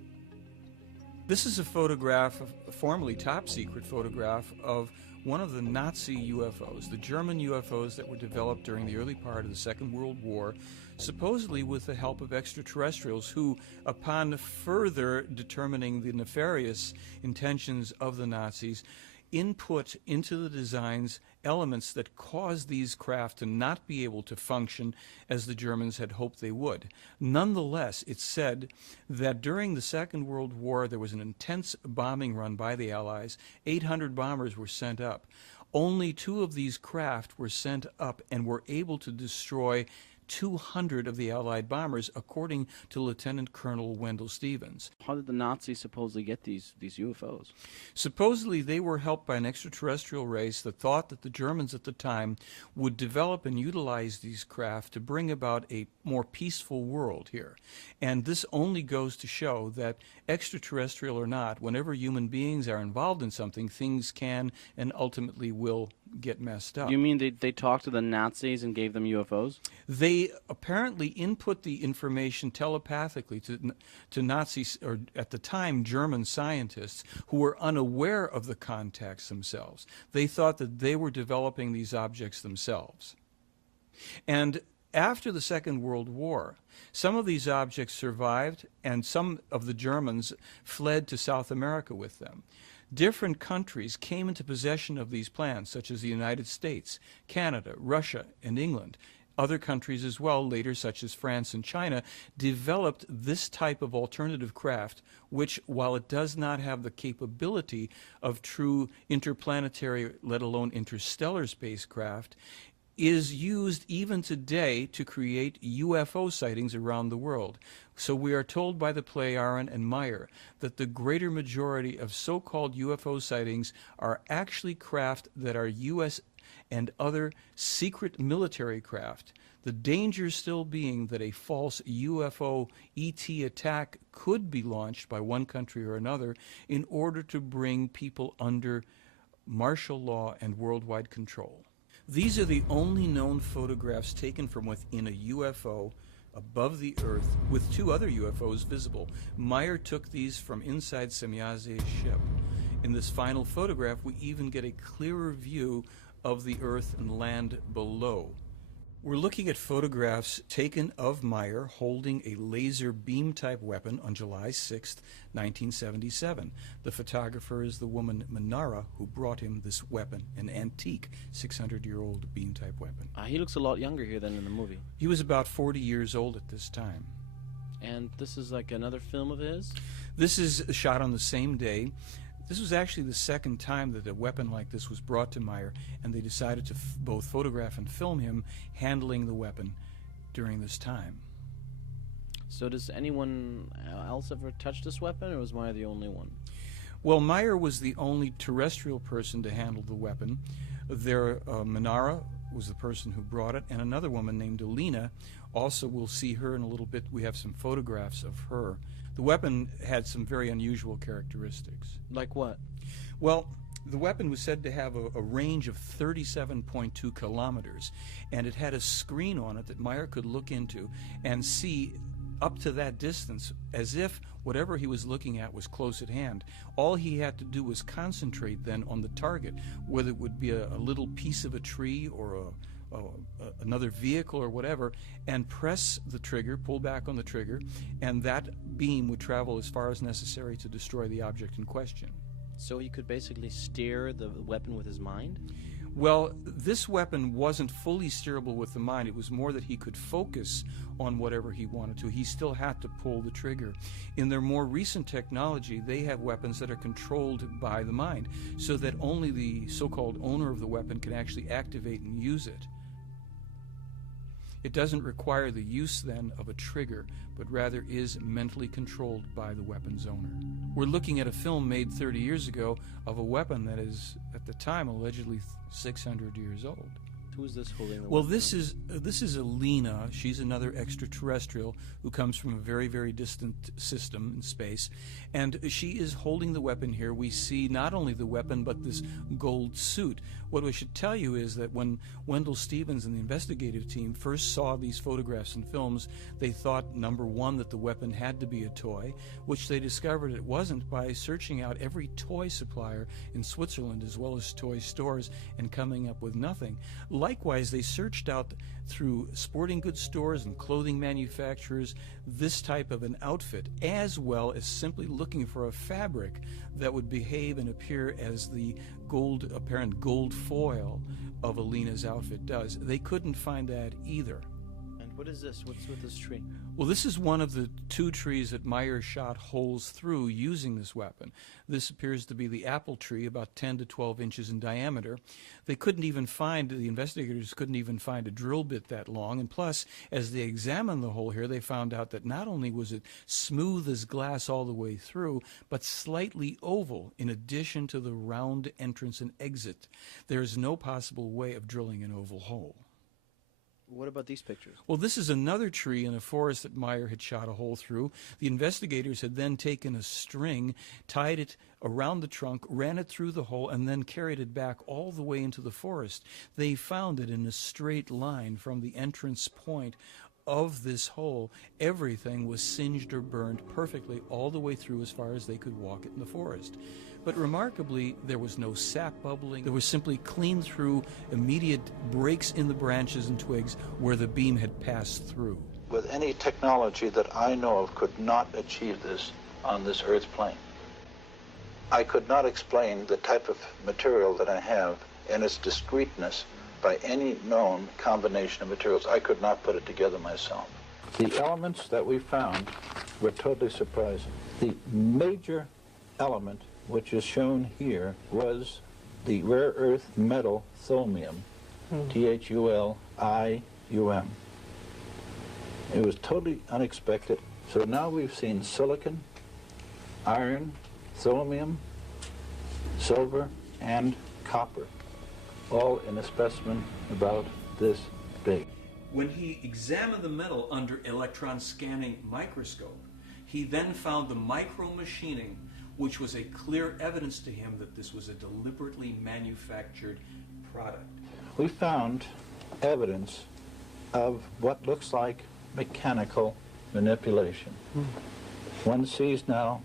This is a photograph, a formerly top-secret photograph of one of the Nazi UFOs, the German UFOs that were developed during the early part of the Second World War, supposedly with the help of extraterrestrials who, upon further determining the nefarious intentions of the Nazis, input into the designs elements that caused these craft to not be able to function as the Germans had hoped they would. Nonetheless, it's said that during the Second World War there was an intense bombing run by the Allies. 800 bombers were sent up. Only 2 of these craft were sent up and were able to destroy 200 of the Allied bombers, according to Lieutenant Colonel Wendell Stevens. How did the Nazis supposedly get these UFOs? Supposedly they were helped by an extraterrestrial race that thought that the Germans at the time would develop and utilize these craft to bring about a more peaceful world here. And this only goes to show that extraterrestrial or not, whenever human beings are involved in something, things can and ultimately will get messed up. You mean they talked to the Nazis and gave them UFOs? They apparently input the information telepathically to Nazis, or at the time German scientists, who were unaware of the contacts themselves. They thought that they were developing these objects themselves. And after the Second World War, some of these objects survived, and some of the Germans fled to South America with them. Different countries came into possession of these plans, such as the United States, Canada, Russia, and England. Other countries as well, later, such as France and China, developed this type of alternative craft, which, while it does not have the capability of true interplanetary, let alone interstellar spacecraft, is used even today to create UFO sightings around the world. So we are told by the play Aaron and Meier that the greater majority of so-called UFO sightings are actually craft that are U.S. and other secret military craft. The danger still being that a false UFO ET attack could be launched by one country or another in order to bring people under martial law and worldwide control. These are the only known photographs taken from within a UFO above the Earth, with two other UFOs visible. Meier took these from inside Semyaze's ship. In this final photograph, we even get a clearer view of the Earth and land below. We're looking at photographs taken of Meier holding a laser beam-type weapon on July 6, 1977. The photographer is the woman Manara, who brought him this weapon, an antique 600-year-old beam-type weapon. He looks a lot younger here than in the movie. He was about 40 years old at this time. And this is like another film of his? This is shot on the same day. This was actually the second time that a weapon like this was brought to Meier, and they decided to both photograph and film him handling the weapon during this time. So does anyone else ever touch this weapon, or was Meier the only one? Well, Meier was the only terrestrial person to handle the weapon. Manara was the person who brought it, and another woman named Alina. Also, we'll see her in a little bit. We have some photographs of her. The weapon had some very unusual characteristics. Like what? Well, the weapon was said to have a range of 37.2 kilometers, and it had a screen on it that Meier could look into and see up to that distance, as if whatever he was looking at was close at hand. All he had to do was concentrate then on the target, whether it would be a little piece of a tree or another vehicle or whatever, and press the trigger, pull back on the trigger, and that beam would travel as far as necessary to destroy the object in question. So he could basically steer the weapon with his mind? Well, this weapon wasn't fully steerable with the mind. It was more that he could focus on whatever he wanted to. He still had to pull the trigger. In their more recent technology, they have weapons that are controlled by the mind, so that only the so-called owner of the weapon can actually activate and use it. It doesn't require the use, then, of a trigger, but rather is mentally controlled by the weapon's owner. We're looking at a film made 30 years ago of a weapon that is, at the time, allegedly 600 years old. Who is this holding the Well, weapon? this is Alina. She's another extraterrestrial who comes from a very, very distant system in space, and she is holding the weapon here. We see not only the weapon, but this gold suit. What we should tell you is that when Wendell Stevens and the investigative team first saw these photographs and films, they thought, number one, that the weapon had to be a toy, which they discovered it wasn't by searching out every toy supplier in Switzerland as well as toy stores and coming up with nothing. Likewise, they searched out through sporting goods stores and clothing manufacturers this type of an outfit, as well as simply looking for a fabric that would behave and appear as the apparent gold foil of Alina's outfit does. They couldn't find that either. And what is this? What's with this tree? Well, this is one of the two trees that Meier shot holes through using this weapon. This appears to be the apple tree, about 10 to 12 inches in diameter. The investigators couldn't even find a drill bit that long, and plus, as they examined the hole here, they found out that not only was it smooth as glass all the way through, but slightly oval, in addition to the round entrance and exit. There is no possible way of drilling an oval hole. What about these pictures? Well, this is another tree in a forest that Meier had shot a hole through. The investigators had then taken a string, tied it around the trunk, ran it through the hole, and then carried it back all the way into the forest. They found it in a straight line from the entrance point of this hole. Everything was singed or burned perfectly all the way through as far as they could walk it in the forest. But remarkably, there was no sap bubbling. There was simply clean through, immediate breaks in the branches and twigs where the beam had passed through. With any technology that I know of could not achieve this on this Earth's plane. I could not explain the type of material that I have and its discreteness by any known combination of materials. I could not put it together myself. The elements that we found were totally surprising. The major element, which is shown here, was the rare earth metal thulmium, Thulium. It was totally unexpected. So now we've seen silicon, iron, thulmium, silver, and copper, all in a specimen about this big. When he examined the metal under electron scanning microscope, he then found the micro-machining, which was a clear evidence to him that this was a deliberately manufactured product. We found evidence of what looks like mechanical manipulation. One sees now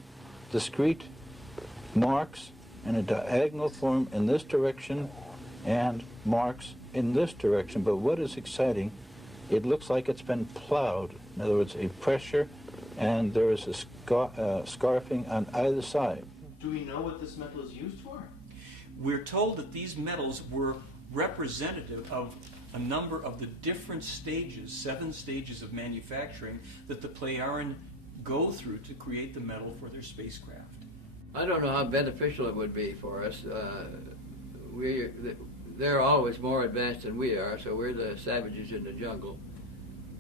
discrete marks in a diagonal form in this direction and marks in this direction. But what is exciting, it looks like it's been plowed. In other words, a pressure, and there is a scarfing on either side. Do we know what this metal is used for? We're told that these metals were representative of a number of the different stages, 7 stages of manufacturing that the Plejaren go through to create the metal for their spacecraft. I don't know how beneficial it would be for us. They're always more advanced than we are, so we're the savages in the jungle,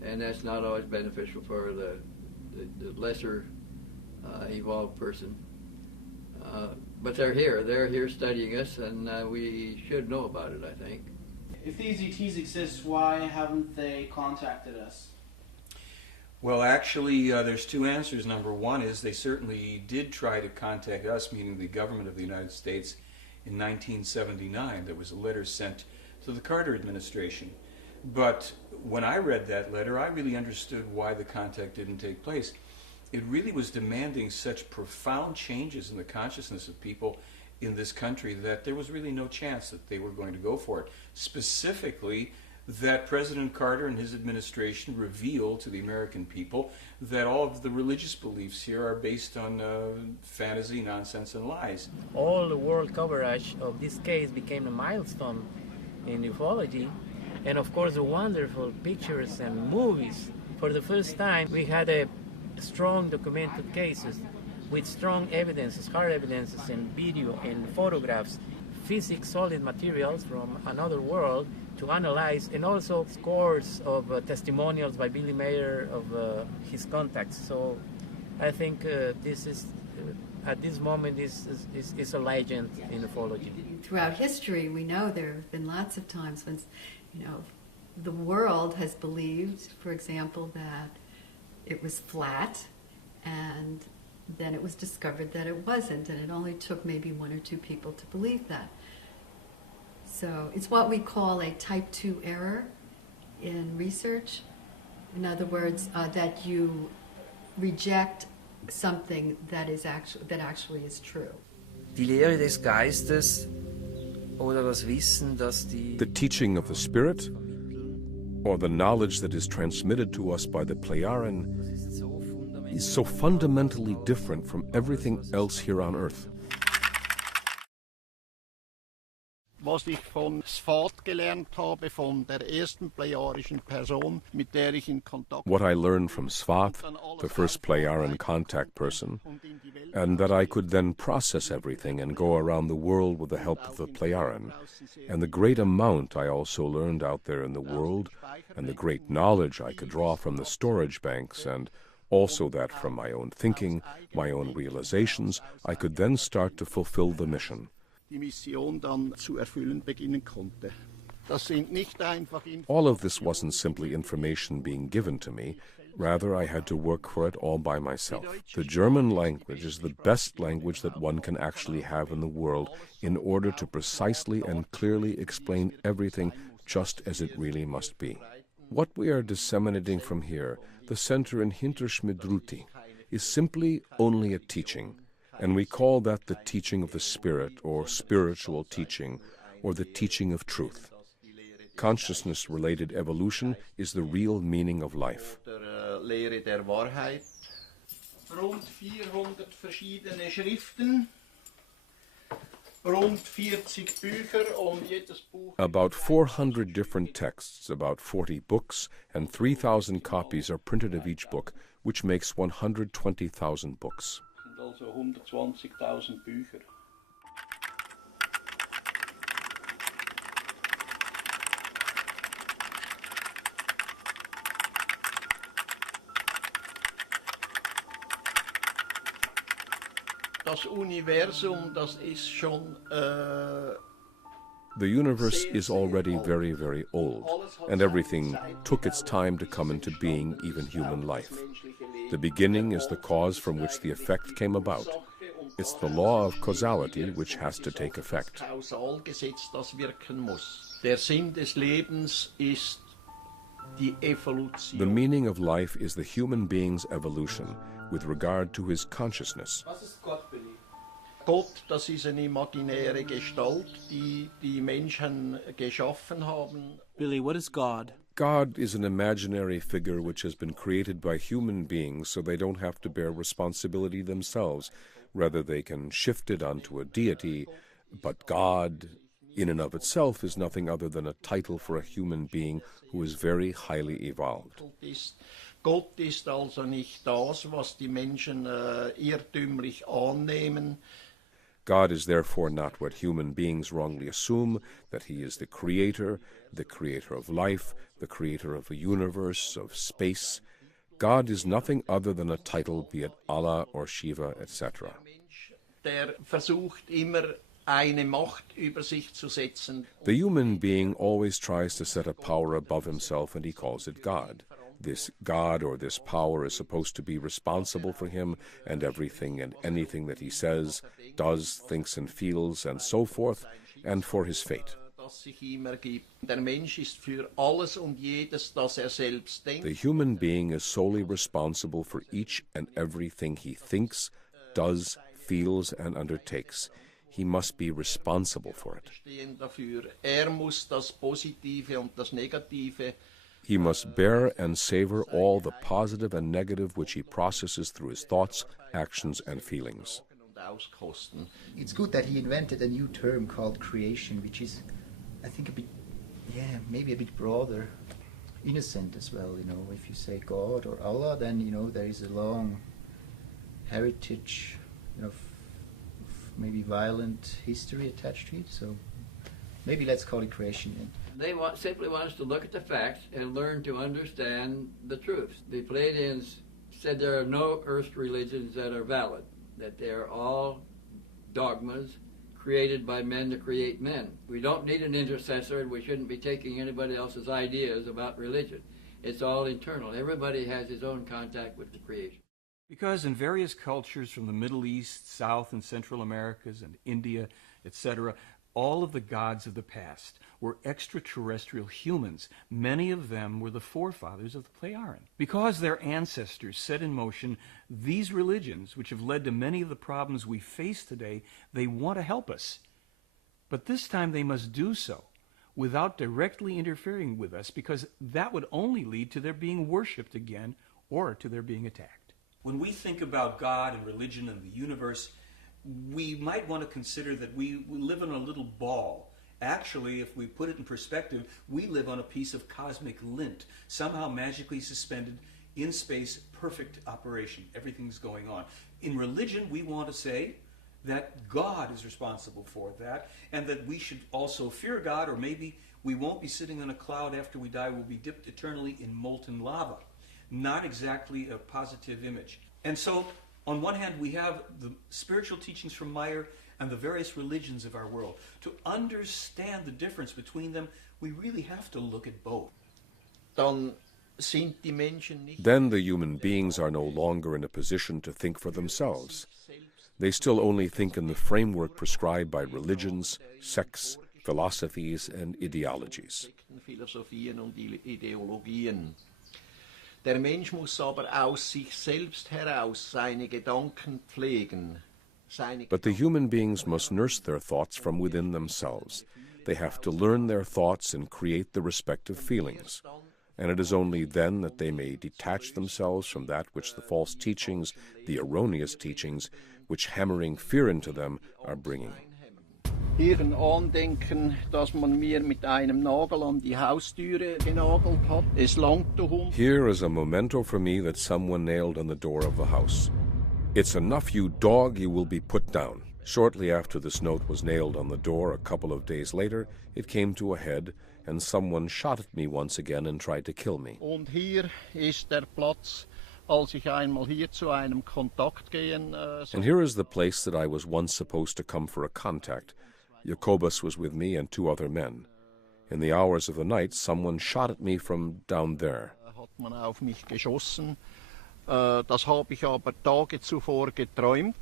and that's not always beneficial for the lesser evolved person. But they're here studying us, and we should know about it, I think. If these ETs exist, why haven't they contacted us? Well, actually, there's 2 answers. Number one is they certainly did try to contact us, meaning the government of the United States, in 1979. There was a letter sent to the Carter administration. But when I read that letter, I really understood why the contact didn't take place. It really was demanding such profound changes in the consciousness of people in this country that there was really no chance that they were going to go for it. Specifically, that President Carter and his administration revealed to the American people that all of the religious beliefs here are based on fantasy, nonsense, and lies. All the world coverage of this case became a milestone in ufology, and of course the wonderful pictures and movies. For the first time, we had a strong documented cases with strong evidences, hard evidences in video and photographs, physics solid materials from another world to analyze, and also scores of testimonials by Billy Meier of his contacts. So I think this is, at this moment, is a legend in ufology. Throughout history, we know there have been lots of times when, the world has believed, for example, that it was flat, and then it was discovered that it wasn't, and it only took maybe 1 or 2 people to believe that. So it's what we call a type 2 error in research. In other words, that you reject something that actually is true. Die Lehre des Geistes oder das Wissen, dass die The teaching of the Spirit, or the knowledge that is transmitted to us by the Plejaren, is so fundamentally different from everything else here on Earth. Was ich von Svat gelernt habe, von der ersten plejarischen Person, mit der ich in Kontakt. What I learned from Svat, the first Plejaren contact person, and that I could then process everything and go around the world with the help of the Plejaren, and the great amount I also learned out there in the world, and the great knowledge I could draw from the storage banks, and also that from my own thinking, my own realizations, I could then start to fulfill the mission. Die Mission dann zu erfüllen beginnen konnte. All of this wasn't simply information being given to me. Rather, I had to work for it all by myself. The German language is the best language that one can actually have in the world in order to precisely and clearly explain everything just as it really must be. What we are disseminating from here, the center in Hinterschmidruti, is simply only a teaching, and we call that the teaching of the Spirit, or spiritual teaching, or the teaching of truth. Consciousness-related evolution is the real meaning of life. Lehre der Wahrheit. Rund 400 verschiedene Schriften, rund 40 Bücher und jedes Buch. About 400 different texts, about 40 books, and 3,000 copies are printed of each book, which makes 120,000 books. Also 120.000 Bücher. Das Universum, das ist schon The universe is already very, very old, and everything took its time to come into being, even human life. The beginning is the cause from which the effect came about. It's the law of causality which has to take effect. Der Sinn des Lebens ist die Evolution. The meaning of life is the human being's evolution with regard to his consciousness. Was ist Gott, Billy? Gott, das ist eine imaginäre Gestalt, die die Menschen geschaffen haben. Billy, what is God? God is an imaginary figure which has been created by human beings so they don't have to bear responsibility themselves. Rather, they can shift it onto a deity. But God, in and of itself, is nothing other than a title for a human being who is very highly evolved. Gott ist also nicht das, was die Menschen irrtümlich annehmen. God is therefore not what human beings wrongly assume, that he is the creator of life, the creator of a universe, of space. God is nothing other than a title, be it Allah or Shiva, etc. Der versucht immer eine Macht über sich zu setzen. The human being always tries to set a power above himself, and he calls it God. This God or this power is supposed to be responsible for him and everything and anything that he says, does, thinks and feels, and so forth, and for his fate. Der Mensch ist für alles und jedes, das selbst denkt. The human being is solely responsible for each and everything he thinks, does, feels, and undertakes. He must be responsible for it. Muss das Positive und das Negative. He must bear and savor all the positive and negative which he processes through his thoughts, actions, and feelings. It's good that he invented a new term called creation, which is, I think, a bit, maybe a bit broader, innocent as well. If you say God or Allah, then there is a long heritage, maybe violent history attached to it. So maybe let's call it creation. They simply want us to look at the facts and learn to understand the truth. The Palladians said there are no earth religions that are valid, that they're all dogmas created by men to create men. We don't need an intercessor, and we shouldn't be taking anybody else's ideas about religion. It's all internal. Everybody has his own contact with the creation. Because in various cultures from the Middle East, South and Central Americas and India, etc., all of the gods of the past were extraterrestrial humans. Many of them were the forefathers of the Pleiaren. Because their ancestors set in motion these religions, which have led to many of the problems we face today, they want to help us. But this time they must do so without directly interfering with us, because that would only lead to their being worshipped again or to their being attacked. When we think about God and religion and the universe, we might want to consider that we live in a little ball. Actually, if we put it in perspective, we live on a piece of cosmic lint, somehow magically suspended in space, perfect operation. Everything's going on. In religion, we want to say that God is responsible for that, and that we should also fear God, or maybe we won't be sitting on a cloud after we die. We'll be dipped eternally in molten lava. Not exactly a positive image. And so, on one hand, we have the spiritual teachings from Meier and the various religions of our world. To understand the difference between them, we really have to look at both. Then the human beings are no longer in a position to think for themselves. They still only think in the framework prescribed by religions, sects, philosophies, and ideologies. Der Mensch muss aber aus sich selbst heraus seine Gedanken pflegen. But the human beings must nurse their thoughts from within themselves. They have to learn their thoughts and create the respective feelings. And it is only then that they may detach themselves from that which the false teachings, the erroneous teachings, which hammering fear into them, are bringing. Hier ein Andenken, dass man mir mit einem Nagel an die Haustüre genagelt hat. Es langt darum. Here is a memento for me that someone nailed on the door of the house. It's enough, you dog, you will be put down. Shortly after this note was nailed on the door, a couple of days later, it came to a head, and someone shot at me once again and tried to kill me. Und hier ist der Platz, als ich einmal hier zu einem Kontakt gehen And here is the place that I was once supposed to come for a contact. Jacobus was with me and 2 other men. In the hours of the night, someone shot at me from down there. Hat man auf mich geschossen. Das habe ich aber Tage zuvor geträumt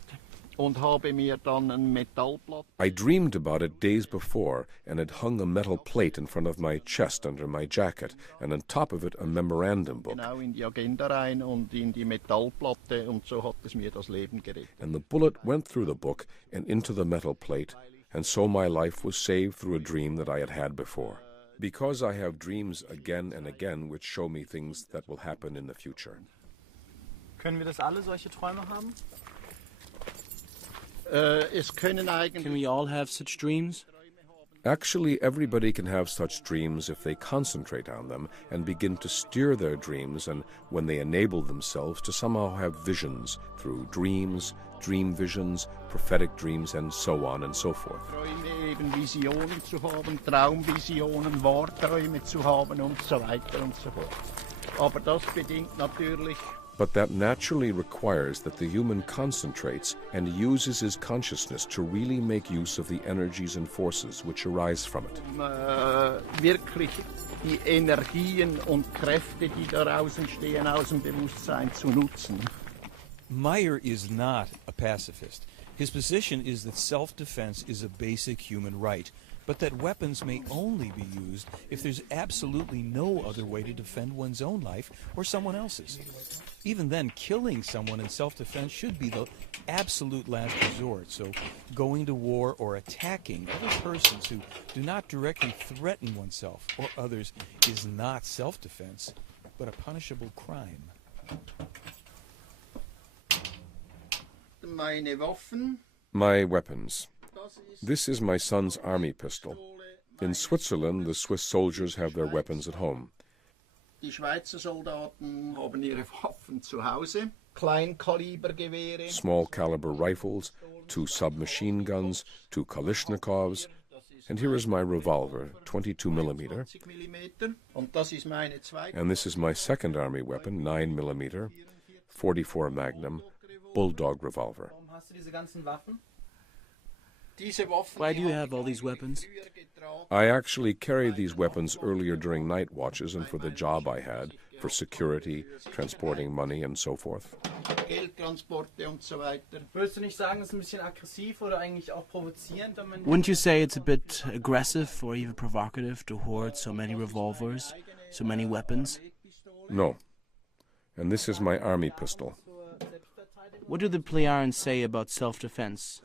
und habe mir dann ein Metallblatt. I dreamed about it days before and had hung a metal plate in front of my chest under my jacket, and on top of it a memorandum book. Genau in die Agenda rein und in die Metallplatte, und so hat es mir das Leben gerettet. And the bullet went through the book and into the metal plate, and so my life was saved through a dream that I had had before. Because I have dreams again and again which show me things that will happen in the future. Können wir das alle, solche Träume haben? Can we all have such dreams? Actually, everybody can have such dreams if they concentrate on them and begin to steer their dreams, and when they enable themselves to somehow have visions through dreams, dream visions, prophetic dreams, and so on and so forth. Träume, eben Visionen zu haben, Traumvisionen, Wahrträume zu haben und so weiter und so fort. Aber das bedingt natürlich. But that naturally requires that the human concentrates and uses his consciousness to really make use of the energies and forces which arise from it. Wirklich die Energien und Kräfte, die daraus entstehen, aus dem Bewusstsein zu nutzen. Meier is not a pacifist. His position is that self-defense is a basic human right, but that weapons may only be used if there's absolutely no other way to defend one's own life or someone else's. Even then, killing someone in self-defense should be the absolute last resort, so going to war or attacking other persons who do not directly threaten oneself or others is not self-defense, but a punishable crime. Meine Waffen. My weapons. This is my son's army pistol. In Switzerland, the Swiss soldiers have their weapons at home. Die Schweizer Soldaten haben ihre Waffen zu Hause. Kleinkalibergewehre. Small caliber rifles, 2 submachine guns, 2 Kalashnikovs, and here is my revolver, 22 millimeter. And this is my second army weapon, 9 millimeter, 44 Magnum, Bulldog revolver. Why do you have all these weapons? I actually carried these weapons earlier during night watches and for the job I had, for security, transporting money, and so forth. Wouldn't you say it's a bit aggressive or even provocative to hoard so many revolvers, so many weapons? No. And this is my army pistol. What do the Plejaren say about self-defense?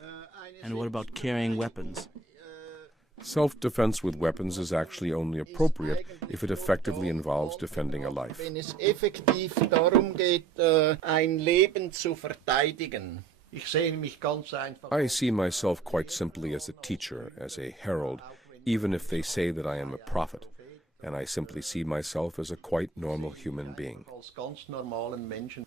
And what about carrying weapons? Self-defense with weapons is actually only appropriate if it effectively involves defending a life. Wenn es effektiv darum geht, ein Leben zu verteidigen. Ich sehe mich ganz einfach. I see myself quite simply as a teacher, as a herald, even if they say that I am a prophet, and I simply see myself as a quite normal human being. Als ganz normalen Menschen.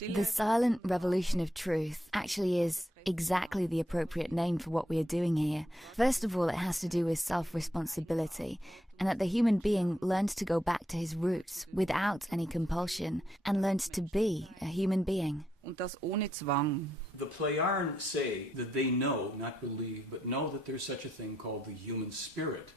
The silent revolution of truth actually is exactly the appropriate name for what we are doing here. First of all, it has to do with self-responsibility, and that the human being learns to go back to his roots without any compulsion, and learns to be a human being. Und das ohne Zwang. The Plejaren say that they know, not believe, but know that there's such a thing called the human spirit.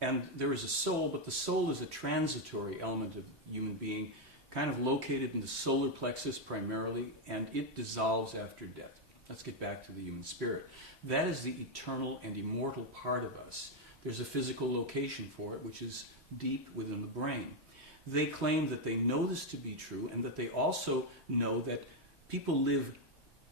And there is a soul, but the soul is a transitory element of human being, kind of located in the solar plexus primarily, and it dissolves after death. Let's get back to the human spirit. That is the eternal and immortal part of us. There's a physical location for it, which is deep within the brain. They claim that they know this to be true, and that they also know that people live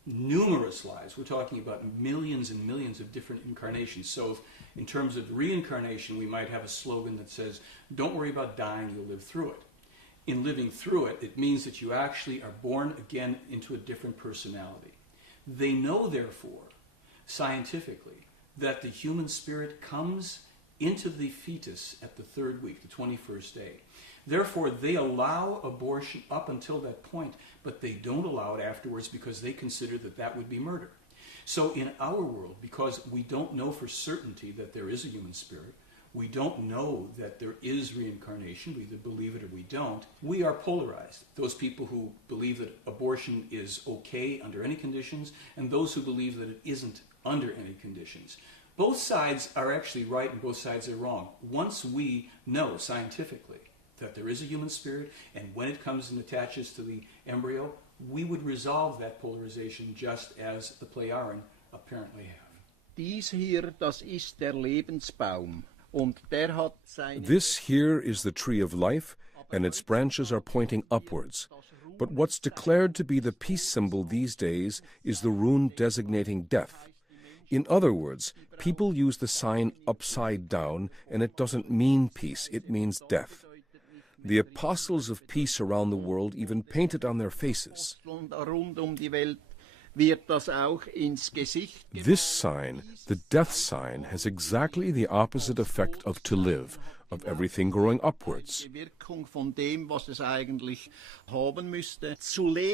numerous lives. We're talking about millions and millions of different incarnations. So if, in terms of reincarnation, we might have a slogan that says, don't worry about dying, you'll live through it. In living through it, it means that you actually are born again into a different personality. They know, therefore, scientifically, that the human spirit comes into the fetus at the 3rd week, the 21st day. Therefore, they allow abortion up until that point, but they don't allow it afterwards because they consider that that would be murder. So in our world, because we don't know for certainty that there is a human spirit, we don't know that there is reincarnation, we either believe it or we don't, we are polarized. Those people who believe that abortion is okay under any conditions, and those who believe that it isn't under any conditions. Both sides are actually right and both sides are wrong. Once we know scientifically that there is a human spirit, and when it comes and attaches to the embryo, we would resolve that polarization just as the Plejaren apparently have. Dies hier, das ist der Lebensbaum. Und der hat seine... This here is the tree of life, and its branches are pointing upwards. But what's declared to be the peace symbol these days is the rune designating death. In other words, people use the sign upside down, and it doesn't mean peace, it means death. The apostles of peace around the world even paint it on their faces. This sign, the death sign, has exactly the opposite effect of to live, of everything growing upwards.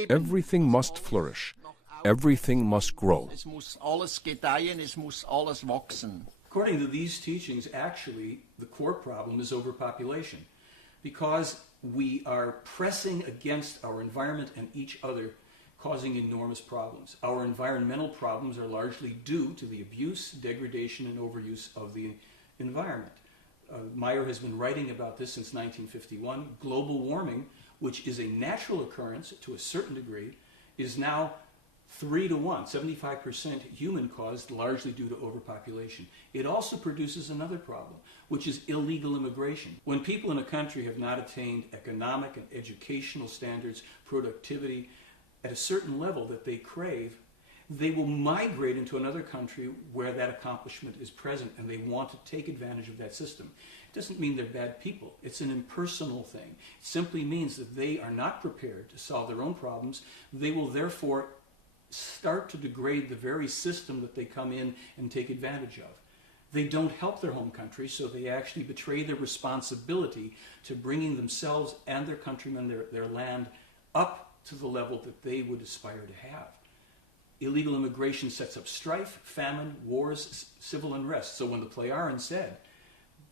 Everything must flourish. Everything must grow. According to these teachings, actually, the core problem is overpopulation, because we are pressing against our environment and each other, causing enormous problems. Our environmental problems are largely due to the abuse, degradation, and overuse of the environment. Meier has been writing about this since 1951. Global warming, which is a natural occurrence to a certain degree, is now 3 to 1, 75% human-caused, largely due to overpopulation. It also produces another problem, which is illegal immigration. When people in a country have not attained economic and educational standards, productivity, at a certain level that they crave, they will migrate into another country where that accomplishment is present, and they want to take advantage of that system. It doesn't mean they're bad people. It's an impersonal thing. It simply means that they are not prepared to solve their own problems. They will therefore start to degrade the very system that they come in and take advantage of. They don't help their home country, so they actually betray their responsibility to bringing themselves and their countrymen, their land, up to the level that they would aspire to have. Illegal immigration sets up strife, famine, wars, civil unrest. So when the Plejaren said,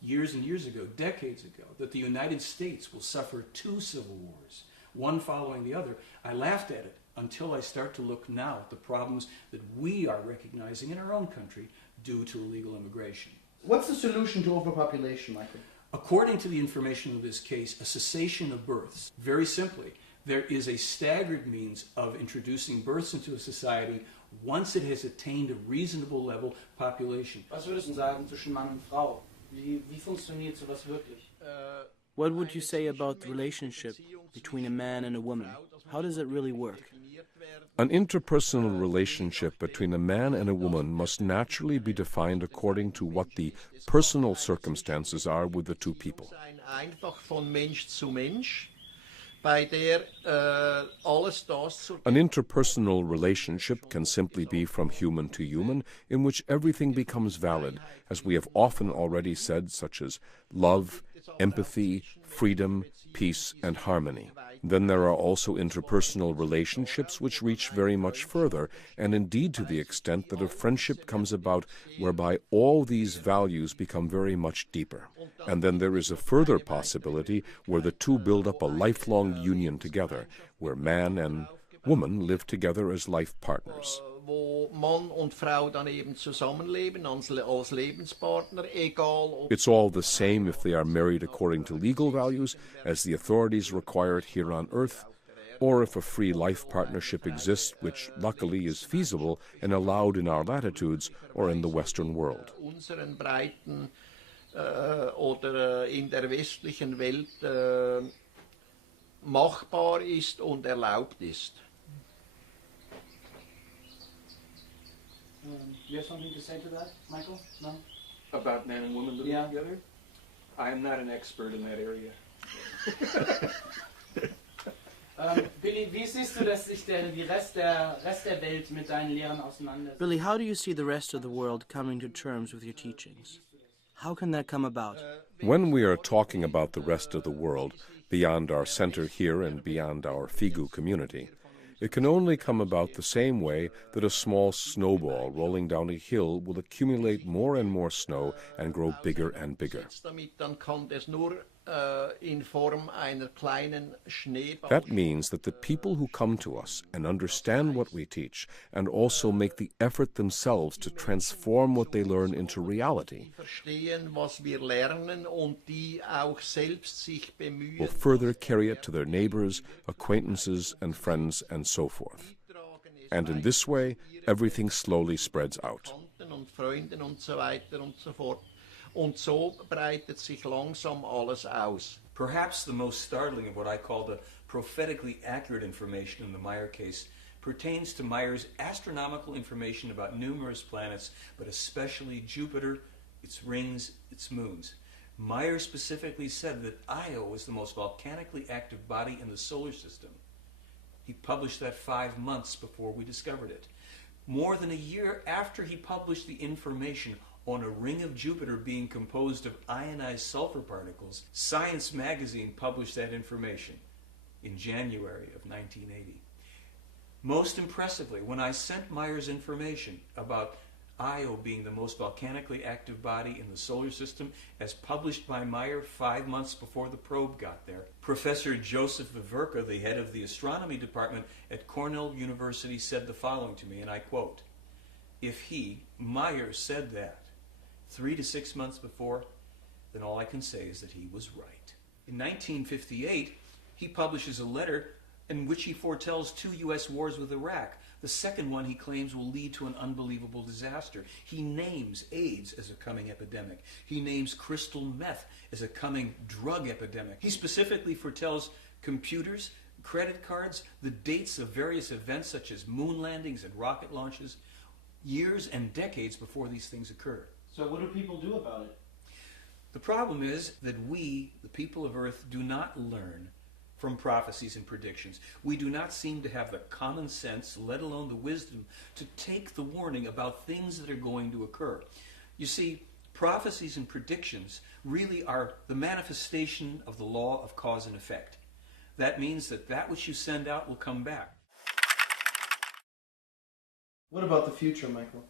years and years ago, decades ago, that the United States will suffer 2 civil wars, one following the other, I laughed at it until I start to look now at the problems that we are recognizing in our own country due to illegal immigration. What's the solution to overpopulation, Michael? According to the information of this case, a cessation of births. Very simply, there is a staggered means of introducing births into a society once it has attained a reasonable level population. Was würdest du sagen zwischen Mann und Frau? Wie funktioniert sowas wirklich? What would you say about the relationship between a man and a woman? How does it really work? An interpersonal relationship between a man and a woman must naturally be defined according to what the personal circumstances are with the two people. An interpersonal relationship can simply be from human to human, in which everything becomes valid, as we have often already said, such as love, empathy, freedom, peace, and harmony. Then there are also interpersonal relationships which reach very much further, and indeed to the extent that a friendship comes about whereby all these values become very much deeper. And then there is a further possibility where the two build up a lifelong union together, where man and woman live together as life partners. Wo Mann und Frau dann eben zusammenleben als Lebenspartner, egal ob... It's all the same if they are married according to legal values, as the authorities require it here on Earth, or if a free life partnership exists, which luckily is feasible and allowed in our latitudes or in the Western world. Unseren Breiten oder in der westlichen Welt machbar ist und erlaubt ist. You have something to say to that, Michael? No? About man and woman living together? I am not an expert in that area. Billy, wie siehst du, dass sich der Rest der Welt mit deinen Lehren auseinandersetzt? Billy, how do you see the rest of the world coming to terms with your teachings? How can that come about? When we are talking about the rest of the world, beyond our center here and beyond our Figu community, it can only come about the same way that a small snowball rolling down a hill will accumulate more and more snow and grow bigger and bigger. That means that the people who come to us and understand what we teach and also make the effort themselves to transform what they learn into reality will further carry it to their neighbors, acquaintances, and friends, and so forth. And in this way, everything slowly spreads out. Und so breitet sich langsam alles aus. Perhaps the most startling of what I call the prophetically accurate information in the Meier case pertains to Meier's astronomical information about numerous planets, but especially Jupiter, its rings, its moons. Meier specifically said that Io was the most volcanically active body in the solar system. He published that 5 months before we discovered it. More than a year after he published the information on a ring of Jupiter being composed of ionized sulfur particles, Science magazine published that information in January of 1980. Most impressively, when I sent Meier's information about Io being the most volcanically active body in the solar system, as published by Meier 5 months before the probe got there, Professor Joseph Viverka, the head of the astronomy department at Cornell University, said the following to me, and I quote, "If he, Meier, said that 3 to 6 months before, then all I can say is that he was right." In 1958, he publishes a letter in which he foretells 2 U.S. wars with Iraq. The second one he claims will lead to an unbelievable disaster. He names AIDS as a coming epidemic. He names crystal meth as a coming drug epidemic. He specifically foretells computers, credit cards, the dates of various events such as moon landings and rocket launches, years and decades before these things occur. So what do people do about it? The problem is that we, the people of Earth, do not learn from prophecies and predictions. We do not seem to have the common sense, let alone the wisdom, to take the warning about things that are going to occur. You see, prophecies and predictions really are the manifestation of the law of cause and effect. That means that that which you send out will come back. What about the future, Michael?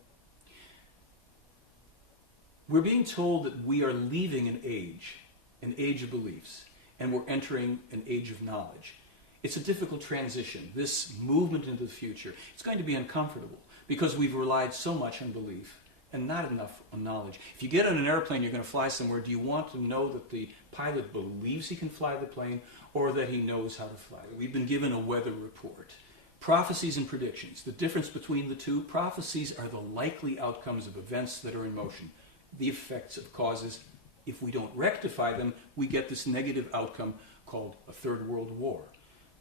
We're being told that we are leaving an age of beliefs, and we're entering an age of knowledge. It's a difficult transition, this movement into the future. It's going to be uncomfortable because we've relied so much on belief and not enough on knowledge. If you get on an airplane, you're going to fly somewhere, do you want to know that the pilot believes he can fly the plane or that he knows how to fly it? We've been given a weather report. Prophecies and predictions. The difference between the two, prophecies are the likely outcomes of events that are in motion. The effects of causes. If we don't rectify them, we get this negative outcome called a third world war.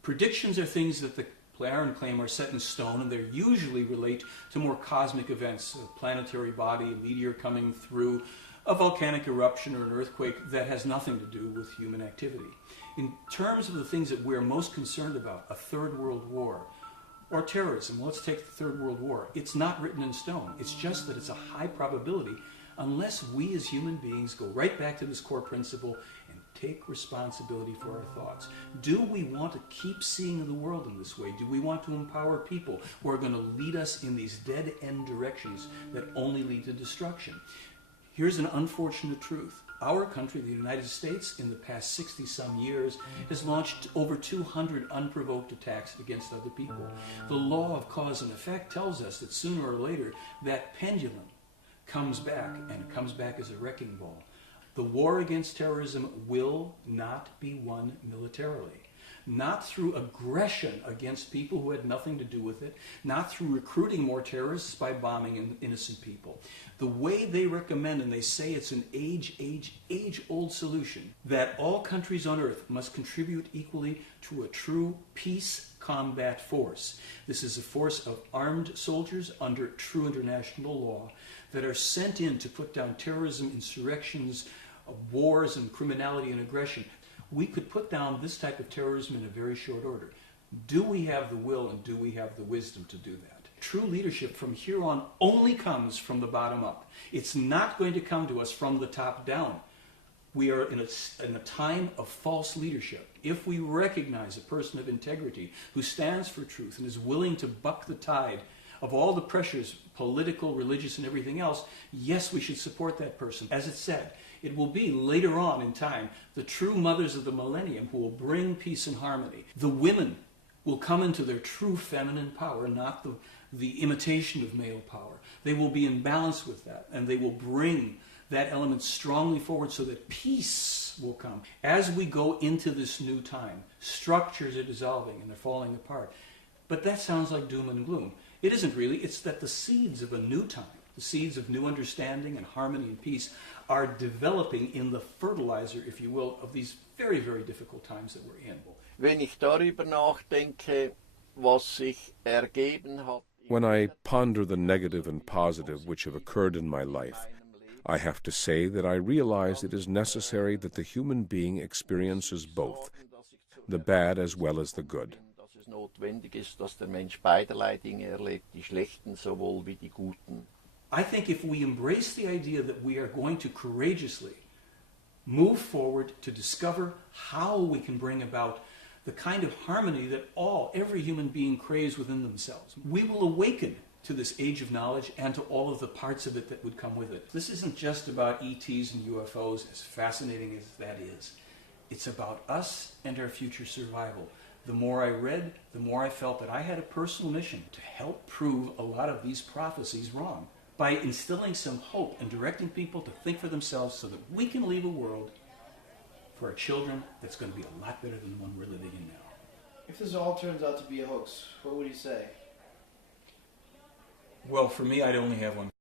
Predictions are things that the Plejaren claim are set in stone, and they usually relate to more cosmic events, a planetary body, a meteor coming through, a volcanic eruption or an earthquake that has nothing to do with human activity. In terms of the things that we're most concerned about, a third world war, or terrorism, let's take the Third World War. It's not written in stone. It's just that it's a high probability unless we as human beings go right back to this core principle and take responsibility for our thoughts. Do we want to keep seeing the world in this way? Do we want to empower people who are going to lead us in these dead-end directions that only lead to destruction? Here's an unfortunate truth. Our country, the United States, in the past 60-some years, has launched over 200 unprovoked attacks against other people. The law of cause and effect tells us that sooner or later that pendulum comes back, and it comes back as a wrecking ball. The war against terrorism will not be won militarily. Not through aggression against people who had nothing to do with it, not through recruiting more terrorists by bombing innocent people. The way they recommend, and they say it's an age-old solution, that all countries on earth must contribute equally to a true peace combat force. This is a force of armed soldiers under true international law that are sent in to put down terrorism, insurrections, wars, and criminality and aggression. We could put down this type of terrorism in a very short order. Do we have the will and do we have the wisdom to do that? True leadership from here on only comes from the bottom up. It's not going to come to us from the top down. We are in a time of false leadership. If we recognize a person of integrity who stands for truth and is willing to buck the tide of all the pressures, political, religious, and everything else, yes, we should support that person. As it said, it will be later on in time the true mothers of the millennium who will bring peace and harmony. The women will come into their true feminine power, not the imitation of male power. They will be in balance with that, and they will bring that element strongly forward so that peace will come. As we go into this new time, structures are dissolving and they're falling apart. But that sounds like doom and gloom. It isn't really. It's that the seeds of a new time, the seeds of new understanding and harmony and peace are developing in the fertilizer, if you will, of these very, very difficult times that we're in. Wenn ich darüber nachdenke, was sich ergeben hat. When I ponder the negative and positive which have occurred in my life, I have to say that I realize it is necessary that the human being experiences both, the bad as well as the good. Dass es notwendig ist, dass der Mensch beiderlei Dinge erlebt, die schlechten sowohl wie die guten. I think if we embrace the idea that we are going to courageously move forward to discover how we can bring about the kind of harmony that every human being craves within themselves, we will awaken to this age of knowledge and to all of the parts of it that would come with it. This isn't just about ETs and UFOs, as fascinating as that is. It's about us and our future survival. The more I read, the more I felt that I had a personal mission to help prove a lot of these prophecies wrong by instilling some hope and directing people to think for themselves so that we can leave a world for our children that's going to be a lot better than the one we're living in now. If this all turns out to be a hoax, what would you say? Well, for me, I'd only have one